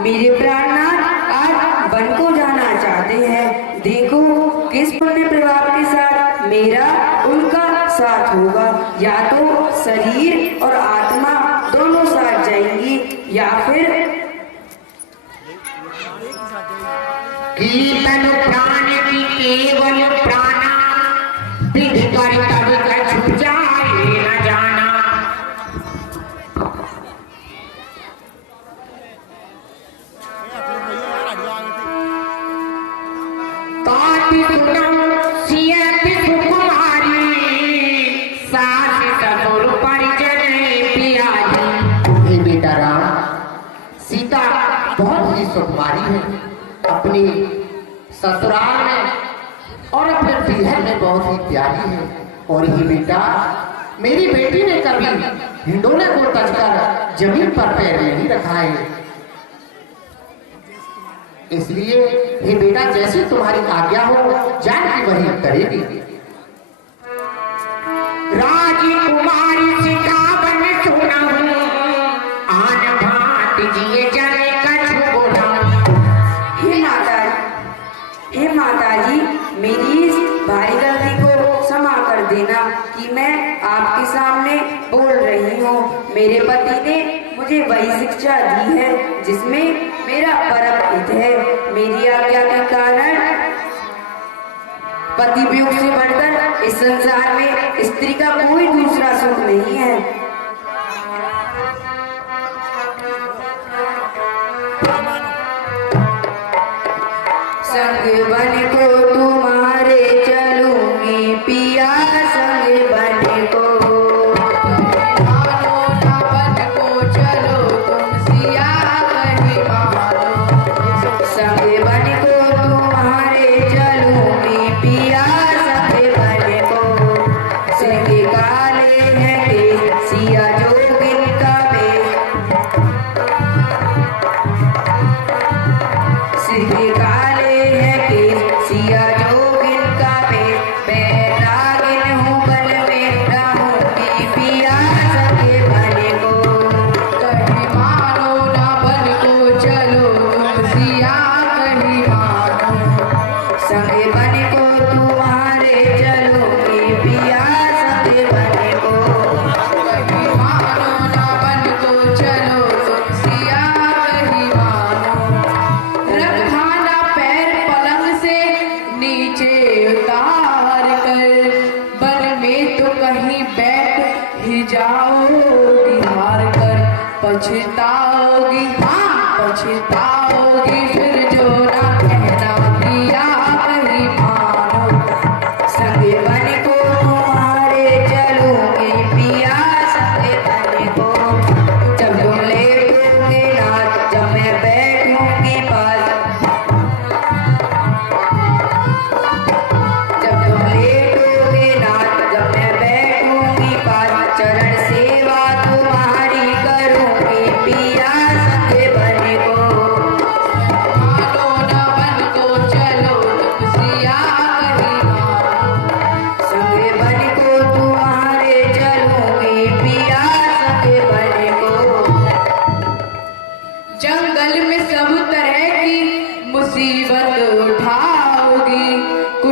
मेरे प्राणनाथ आज वन को जाना चाहते हैं। देखो किस पुण्य प्रभाव के साथ मेरा उनका साथ होगा। या तो शरीर और आत्मा दोनों साथ जाएंगी, या फिर कीर्तन प्राण की केवल प्राणा, विधि कर तब छुप जाए न जाना। ताति सुनो सियति सुकुमारी, सास ससुर परिजन प्यारी। हे बेटा राम, सीता बहुत ही सुकुमारी है, अपनी ससुराल में और अपने बिहर में बहुत ही प्यारी है। और ये बेटा, मेरी बेटी ने कभी हिंडोले को तजकर जमीन पर पैर नहीं रखा है, इसलिए हे बेटा जैसी तुम्हारी आज्ञा हो जानकी वही करेगी। राजकुमारी सिकावन सुनहु, आन भांति जिए जने कछु गुनाहु। हे माताजी, मेरी इस भारी गलती को क्षमा कर देना कि मैं आपके सामने बोल रही हूँ। मेरे पति ने मुझे वही शिक्षा दी है जिसमें मेरा परम हित है। मेरी आज्ञा के कारण पति वियोग से बढ़कर इस संसार में स्त्री का कोई दूसरा सुख नहीं है। संग बन को तुम्हारे चलूंगी पिया, संग बन को पछताओगी, हाँ पछताओगी, फिर जो ना कहना पिया कहीं मानो। संग बन को तुम्हारे चलूंगी पिया, संग बन को जब तुम लेटोगे नाथ, जब मैं बैठूंगी पास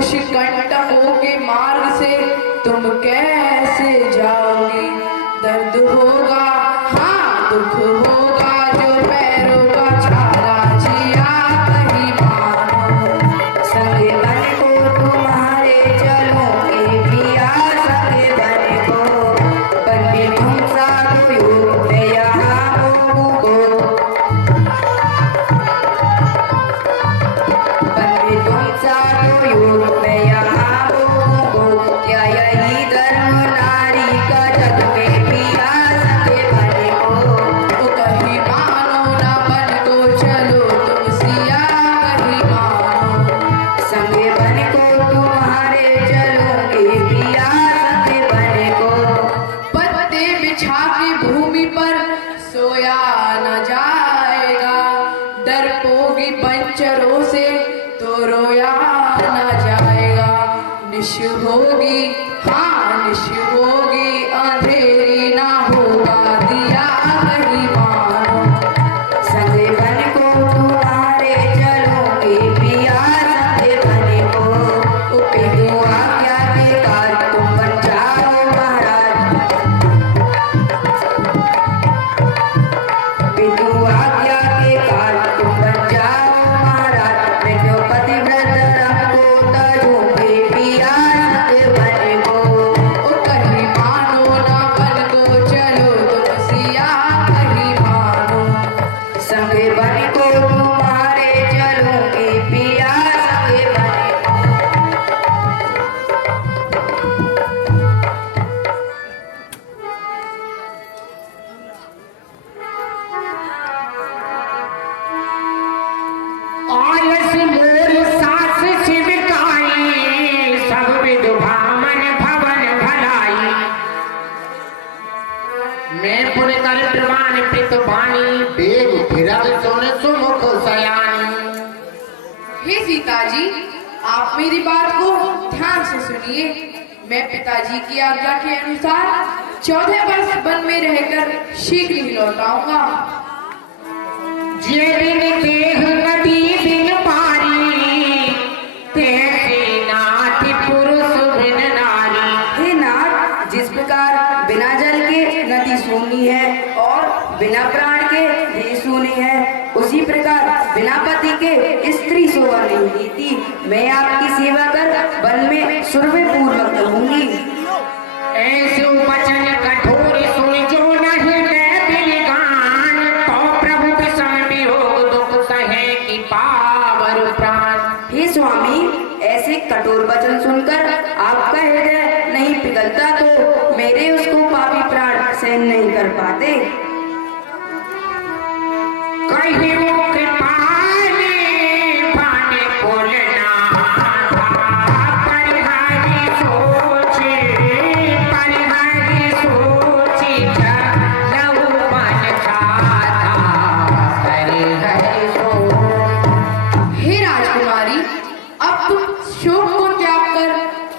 कुछ कंटकों के मार्ग से तुम कैसे जाओगी। दर्द होगा, हाँ दुख होगा, जो पैरों का छाला जिया कहीं मानो। संगे बन को तुम्हारे चलोगे पिया, संगे बन को बन में तुम साथ योग में यहाँ को बन में तुम साथ योग में यहाँ को। क्या यही धर्म नारी का जग में पिया, संगे बन को तो कहीं मानो ना बन को चलो तुम सिया कहीं मानो। संगे बन को तुम्हारे चलोगे पिया, संगे बन को पत्ते बिछा के भूमि पर सोया न जाएगा। डरपोगी बंचरों से तो रोया न जाएगा। निश होगी, हाँ निश होगी, अंधेरी ना होगा दिया कहीं मानो। संगे बन को तुम्हारे चलोगे पिया, संगे बन को पितु आज्ञा के कार तुम बन जाओ महाराज। पितु आज्ञा के कार तुम बन जाओ महाराज। मैं क्यों पतिव्रत रंग को तजूंगे पिया, संगे बन को ओ कहीं मानो ना बन को चलो तुम सिया कहीं मानो। संगे बन को तुम्हारे चलोगे पिया, संगे बन को आलस मोर सास शिवकाई, सब विधु भामन भवन भलाई। मैं पुर कर प्रमाण प्रित बानी, बेग फिरल सुन सुमुख सयानी। हे सीता जी, आप मेरी बात को ध्यान से सुनिए। मैं पिताजी की आज्ञा के अनुसार 14 वर्ष वन में रहकर शीघ्र ही लौट आऊंगा। जे बिन देह नदी बिन पारी, तैसे नाथ पुरुष बिन नारी। हे नाथ, जिस प्रकार बिना जल के नदी सूनी है और बिना प्राण के देह सूनी है, उसी प्रकार बिना पति के स्त्री शोभा नहीं देती। मैं आपकी सेवा कर वन में सुरभि पूर्वक रहूंगी। ऐसे वचन कठोर सुन जो नहीं दे दिलगान, तो प्रभु विषम वियोग दुख सहे की पावर प्राण। हे स्वामी, ऐसे कठोर वचन सुनकर आपका हृदय नहीं पिघलता तो मेरे उसको पापी प्राण सहन नहीं कर पाते। कहीं वो कृपाने पाने बोलना, परिहारी सोचे लहू मन चाहता, परिहारी सोच। हे राजकुमारी, अब तुम शोक को त्याग कर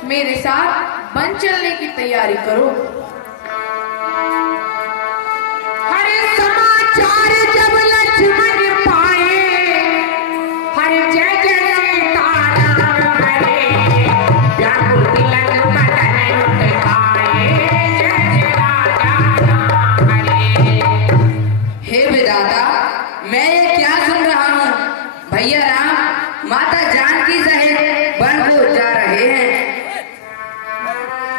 मेरे साथ वन चलने की तैयारी करो। हरे समाचार जब लक्ष्मण पाए, हरे जय जय सीताराम हरे, व्याकुल तिलक बदन उठाए, जय जय राजा राम हरे। हे विधाता, मैं ये क्या सुन रहा हूँ? भैया राम माता जानकी सहित वन को जा रहे हैं।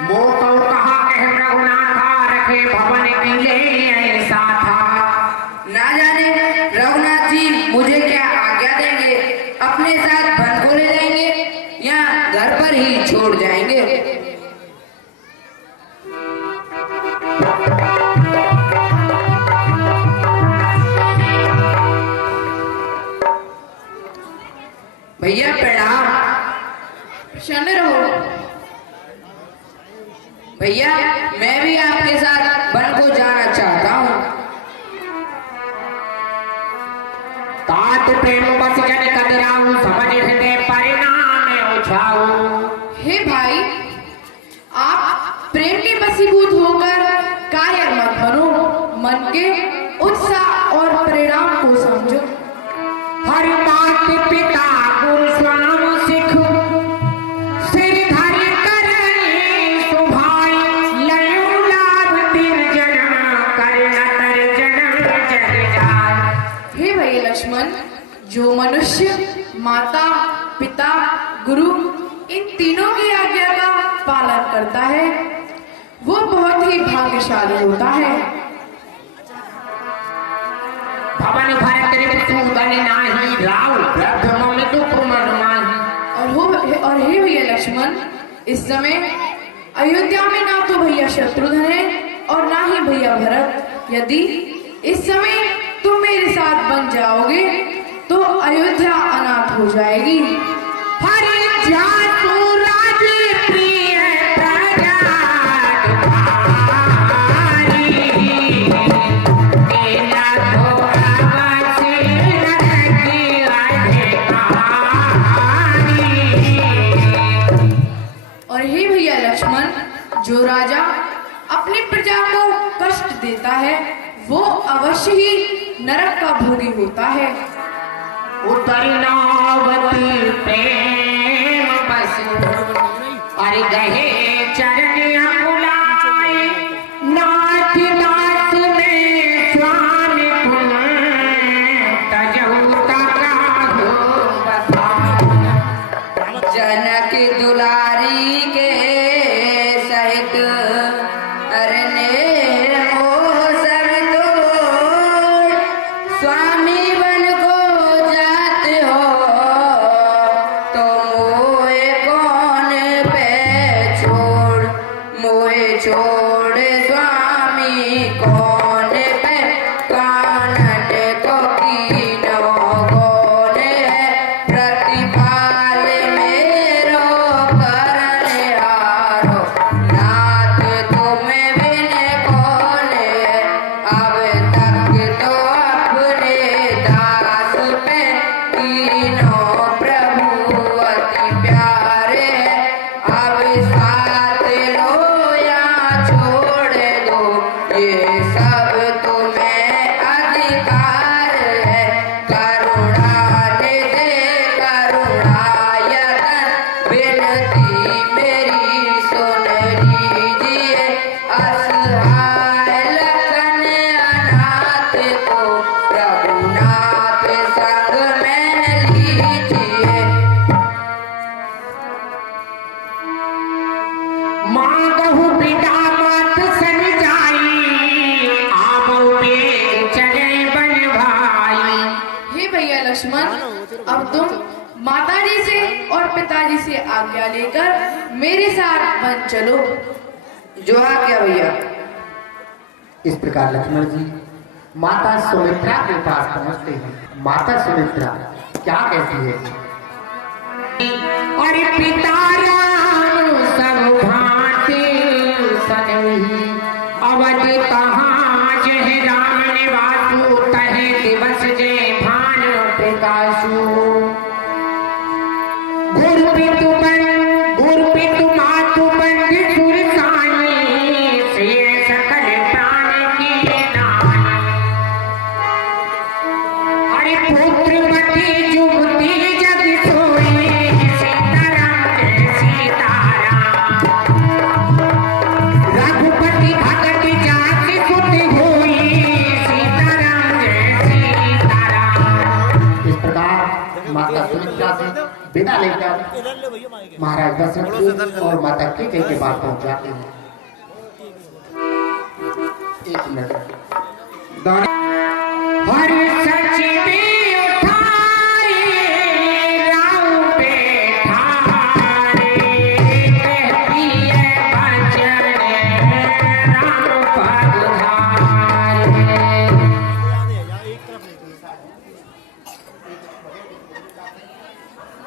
वो तो कहा कह रघुनाथा, रखे भवन की ले ऐसा था। ना जाने रघुनाथ जी मुझे क्या आज्ञा देंगे, अपने साथ वन को ले जाएंगे या घर पर ही छोड़ जाएंगे। भैया प्रणाम। प्रसन्न रहो। भैया मैं भी आपके साथ वन को जाना चाहता हूँ। तात प्रेम बस जन कतराऊ, समझ हृदय परिणाम उछाऊ। हे भाई, आप प्रेम के वशीभूत होकर कायर मत बनो। मन के उत्साह और परिणाम को समझो। हर मात पिता गुरु स्वाम सिख, जो मनुष्य माता, पिता, गुरु इन तीनों की आज्ञा का पालन करता है वो बहुत ही भाग्यशाली होता है। भवन भरत रिपुदन नाही राव ब्रह्म दुख मन माही। और हे भैया लक्ष्मण, इस समय अयोध्या में ना तो भैया शत्रुघ्न है और ना ही भैया भरत। यदि इस समय तुम मेरे साथ बन जाओगे तो अयोध्या अनाथ हो जाएगी। हरि जासु राज प्रिय प्रजा और हे भैया लक्ष्मण, जो राजा अपनी प्रजा को कष्ट देता है वो अवश्य ही नरक का भोगी होता है। उतरी नावती प्रेम पशु अरे गहे चरण अकुलाए नाथ नाथ में स्वामी पुन तजहु तकाहु जनक दुलारी के सहित अरने मोह सब तोड़ स्वामी बन को जात हो तो मोहे कौन पे छोड़, मोहे छोड़ स्वामी कौन पे कानन को कीनो कौन है प्रतिपाल मेरो करण हारो नाथ तुम बिन कौन है। अब तक तो अपने दास पे कीनो प्रभु अति प्यारे है। अब साथ लो या छोड़ दो ये सब तुम्हें अधिकार है। करुणा निधि करुणायतन विनती मेरी सुन लीजिए। असहाय लखन अनाथ को रघुनाथ संग में लीजिए। मांगहु पिता मात सन जाई आवो में चले बन भाई। हे भैया लक्ष्मण, अब तुम माताजी से और पिताजी से आज्ञा लेकर मेरे साथ बन चलो। जो आज्ञा भैया। इस प्रकार लक्ष्मण जी माता सुमित्रा के पास पहुंचते हैं। माता सुमित्रा क्या कहती है? अरे पिता राम सब भांति सनहि अवध कहाँ जय राम निवासु तहे दिवस जय भान प्रकाशु। गुरु पितु मातु बंध सुर साई से सकल प्राण की नानी। अरे पुत्रवती जुगती जग सोई सीताराम जय सीताराम। रघुपति भगत जाति सुत होई सीताराम जय सीताराम। इस प्रकार माता सुमित्रा से बिना लेकर महाराज दशरथ और माता कैकेयी के पास पहुंच जाते हैं। एक मिनट। हर सचिवी उठाए राव पे ठारे कहती है बचन राम पद धारे।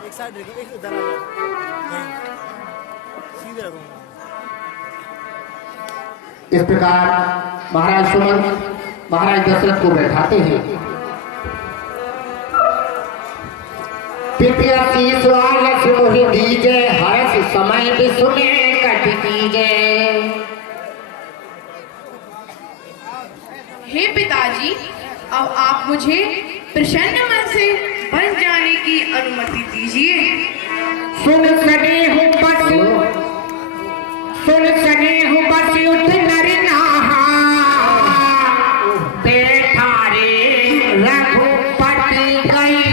एक साइड देखो, एक उधर आ जाओ, सीधे रखो। इस प्रकार महाराज सुमंत महाराज दशरथ को बैठाते हैं। पिपयसी स्वागत मोहि दीजे हर्ष समय विश्व में कट कीजे। हे पिताजी, अब आप मुझे प्रसन्न मन से बन जाने की अनुमति दीजिए। सुन सने हूँ बस उठ नर नहा बैठा रे रघुपति गई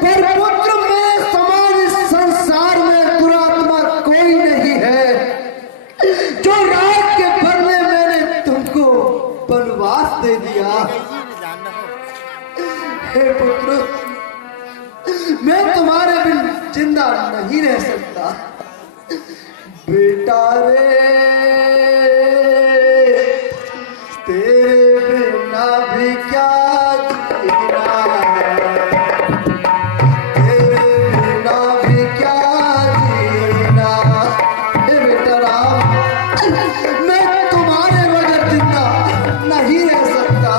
पर पुत्र मेरे समान इस संसार में दुरात्मा कोई नहीं है। जो रात के बदले मैंने तुमको वनवास दे दिया। हे पुत्र, मैं तुम्हारे बिन जिंदा नहीं रह सकता। बेटा रे, तेरे बिना भी क्या जीना, तेरे बिना भी क्या जीना। हे बेटा राम, मैं तुम्हारे बगैर जिंदा नहीं रह सकता।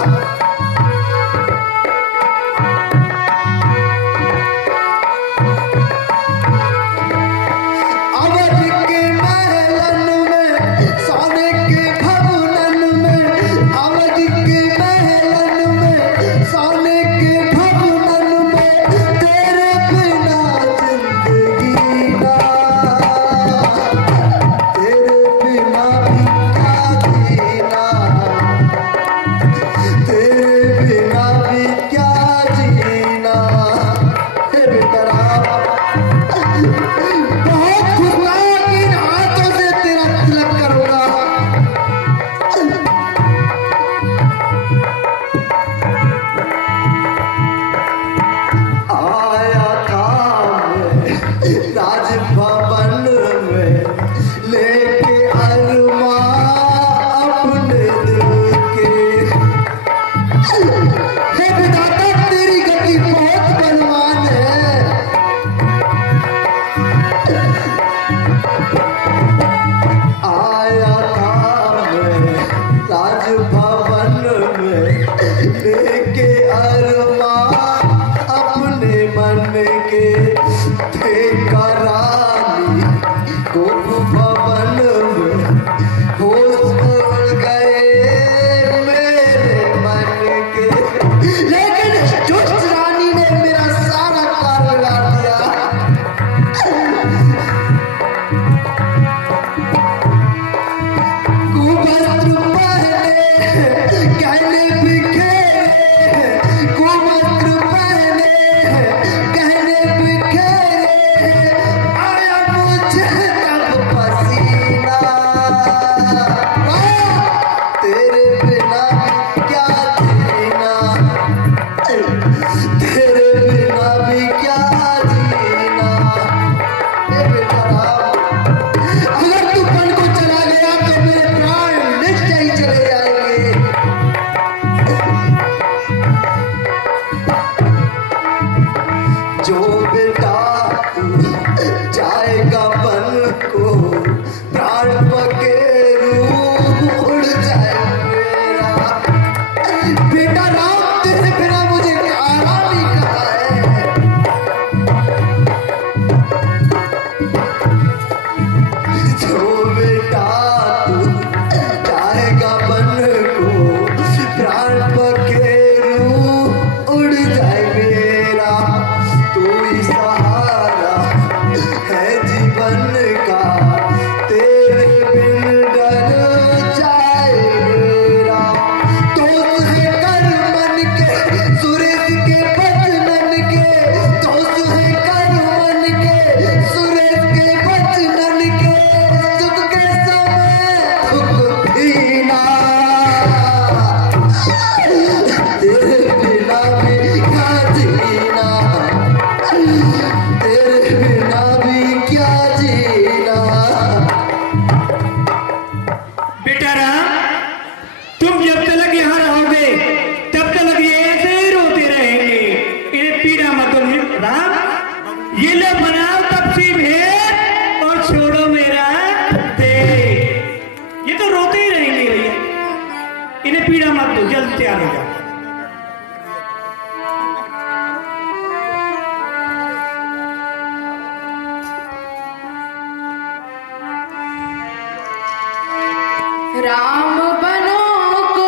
राम बनों को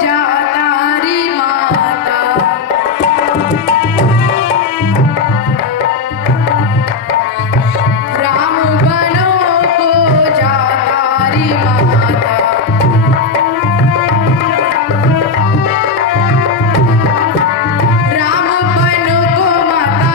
जाता री माता, राम बनों को जाता री माता, राम बन को माता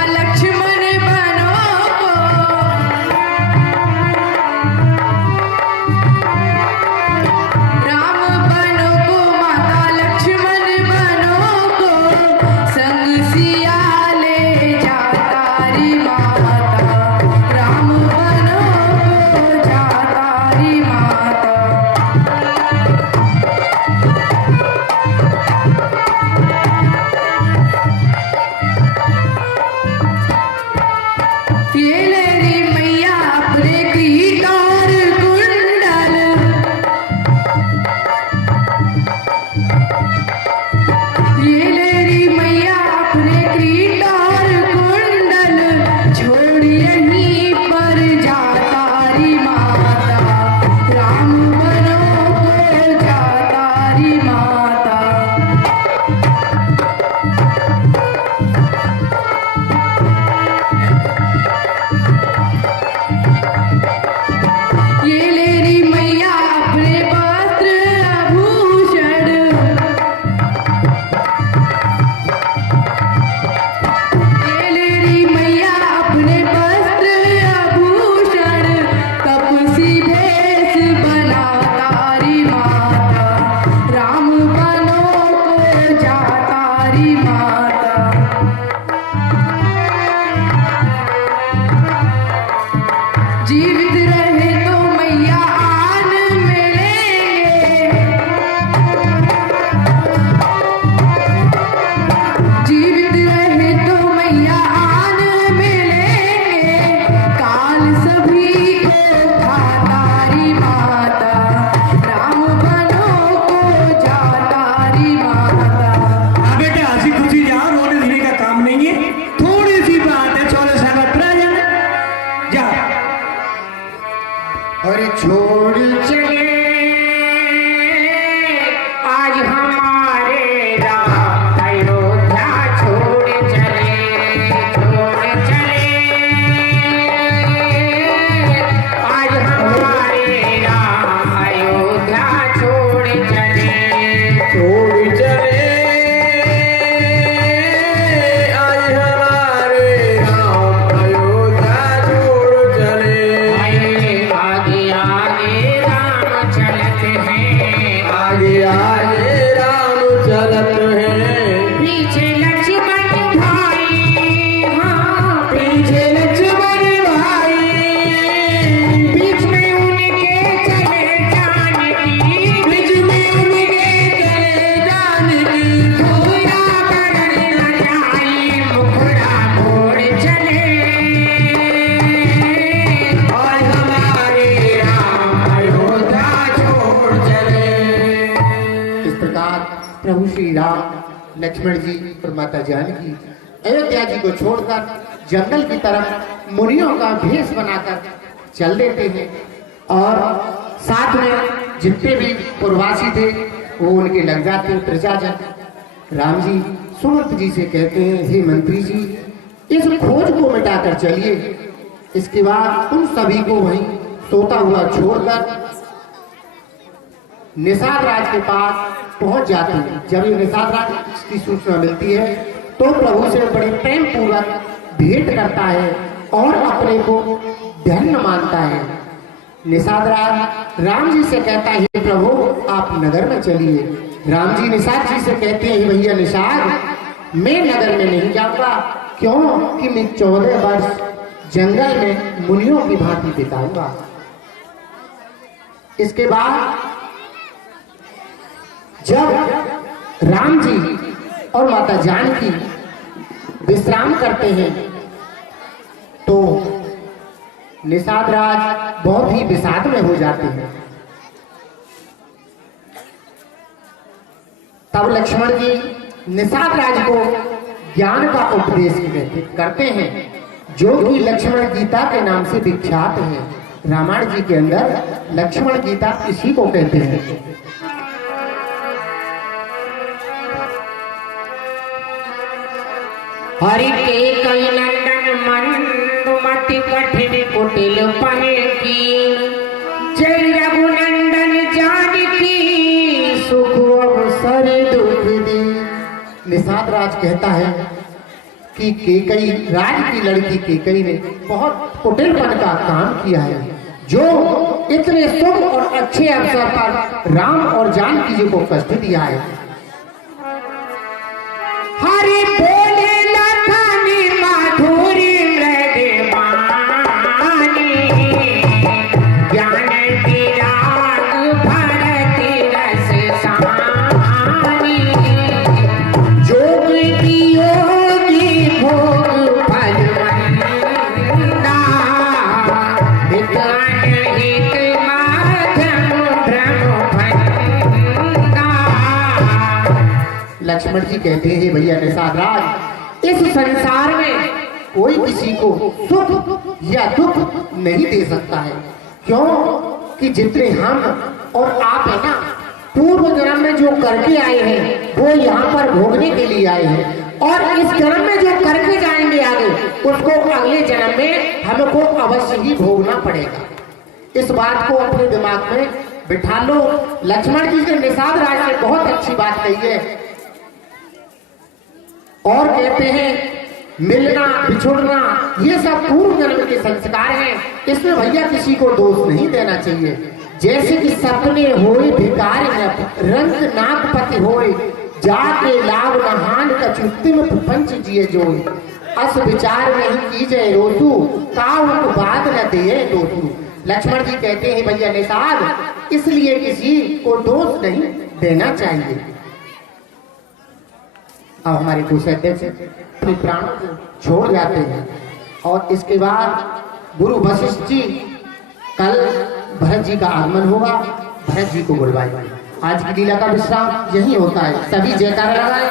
किरीट और कुंडल छोड़ यहीं पर जाता री माता, राम बनों को जाता री माता। ये ले री मैया अपने वस्त्र आभूषण, ये ले री मैया अपने वस्त्र आभूषण, तपसी भेष बनाता री माता, राम बनों को जाता री माता। जीवित रहे तो मैया आन मिलेंगे, जीवित रहे तो मैया आन मिलेंगे, काल सभी को खाता री माता, राम बनों को जाता री माता। हाँ बेटे, हंसी खुशी जाओ, रोने धीरे का काम नहीं है, थोड़ी सी बात है, चौले सागर प्रजन जा। और छोड़ चले आज हमारे राम अयोध्या, छोड़ चले आज हमारे राम अयोध्या, छोड़ चले आज हमारे राम अयोध्या छोड़ चले। आगे आगे राम चलते हैं, आगे आगे राम चलत हैं, पीछे लक्ष्मण भाई, हाँ पीछे लक्ष्मण भाई, बीच में उनके चले जानकी, बीच में उनके चले जानकी, पूरा बरन लगाई मुखड़ा मोड़ चले आज हमारे राम अयोध्या छोड़ चले। इस प्रकार प्रभु श्री राम, लक्ष्मण जी और माता जानकी अयोध्या जी को छोड़कर जंगल की तरफ मुनियों का भेष बनाकर चल देते हैं, और साथ में जितने भी पूर्ववासी थे वो उनके लग जाते हैं प्रजाजन। राम जी सुमंत जी से कहते हैं, हे मंत्री जी, इस खोज को मिटाकर चलिए। इसके बाद उन सभी को वहीं सोता हुआ छोड़कर निषाद राज के पास पहुंच जाते हैं। जब ये निषाद राज की सूचना मिलती है तो प्रभु से बड़े प्रेम पूर्वक भेंट करता है और अपने को धन्य मानता है। निषाद राज राम जी से कहता है, हे प्रभु आप नगर में चलिए। राम जी निषाद जी से कहते हैं, भैया निषाद, मैं नगर में नहीं जाऊंगा, क्यों कि मैं 14 वर्ष जंगल में मुनियों की भांति बिताऊंगा। इसके बाद जब राम जी और माता जानकी विश्राम करते हैं तो निषाद राज बहुत ही विषाद में हो जाते हैं। तब लक्ष्मण जी निषाद राज को ज्ञान का उपदेश करते हैं, जो कि लक्ष्मण गीता के नाम से विख्यात है। रामायण जी के अंदर लक्ष्मण गीता इसी को कहते हैं। हरि के कई नंदन मंदुमति कठिन कुटिल पन की, जय रघुनंदन जानकी सुख अवसर दुख दी। निषाद राज कहता है कि केकई, राज की लड़की केकई ने बहुत कुटिलपन का काम किया है, जो इतने शुभ और अच्छे अवसर पर राम और जानकी जी को कष्ट दिया है। हरि बोले लखनी माधुरी मृदुबानी, ज्ञान की राग भरती रस सानी, जोग की योगी भोग फल वंदा, हित अनहित माध्यम भ्रम फंदा। लक्ष्मण जी कहते हैं, भैया निषाद राज, इस संसार में कोई किसी को सुख या दुख नहीं दे सकता है। क्यों कि जितने हम और आप है ना, पूर्व जन्म में जो करके आए हैं वो यहाँ पर भोगने के लिए आए हैं, और इस जन्म में जो करके जाएंगे आगे उसको अगले जन्म में हमको अवश्य ही भोगना पड़ेगा। इस बात को अपने दिमाग में बिठा लो। लक्ष्मण जी ने निषाद राज ने बहुत अच्छी बात कही है, और कहते हैं मिलना बिछुड़ना ये सब पूर्व जन्म के संस्कार हैं, इसमें भैया किसी को दोष नहीं देना चाहिए। जैसे कि सपने होए भिकार रंग नागपति होए, जाके लाभ नहान कचुत्तिम प्रपंच जिए जोए, अस विचार नहीं कीजिए रोतु ताउक बात न दे दोतु। लक्ष्मण जी कहते हैं भैया निषाद, इसलिए किसी को दोष नहीं देना चाहिए। अब हमारे कोषाध्यक्ष अपने प्राणों को छोड़ जाते हैं, और इसके बाद गुरु वशिष्ठ जी कल भरत जी का आगमन होगा, भरत जी को बुलवाएंगे। आज की लीला का विश्राम यही होता है। सभी जयकारा लगाए।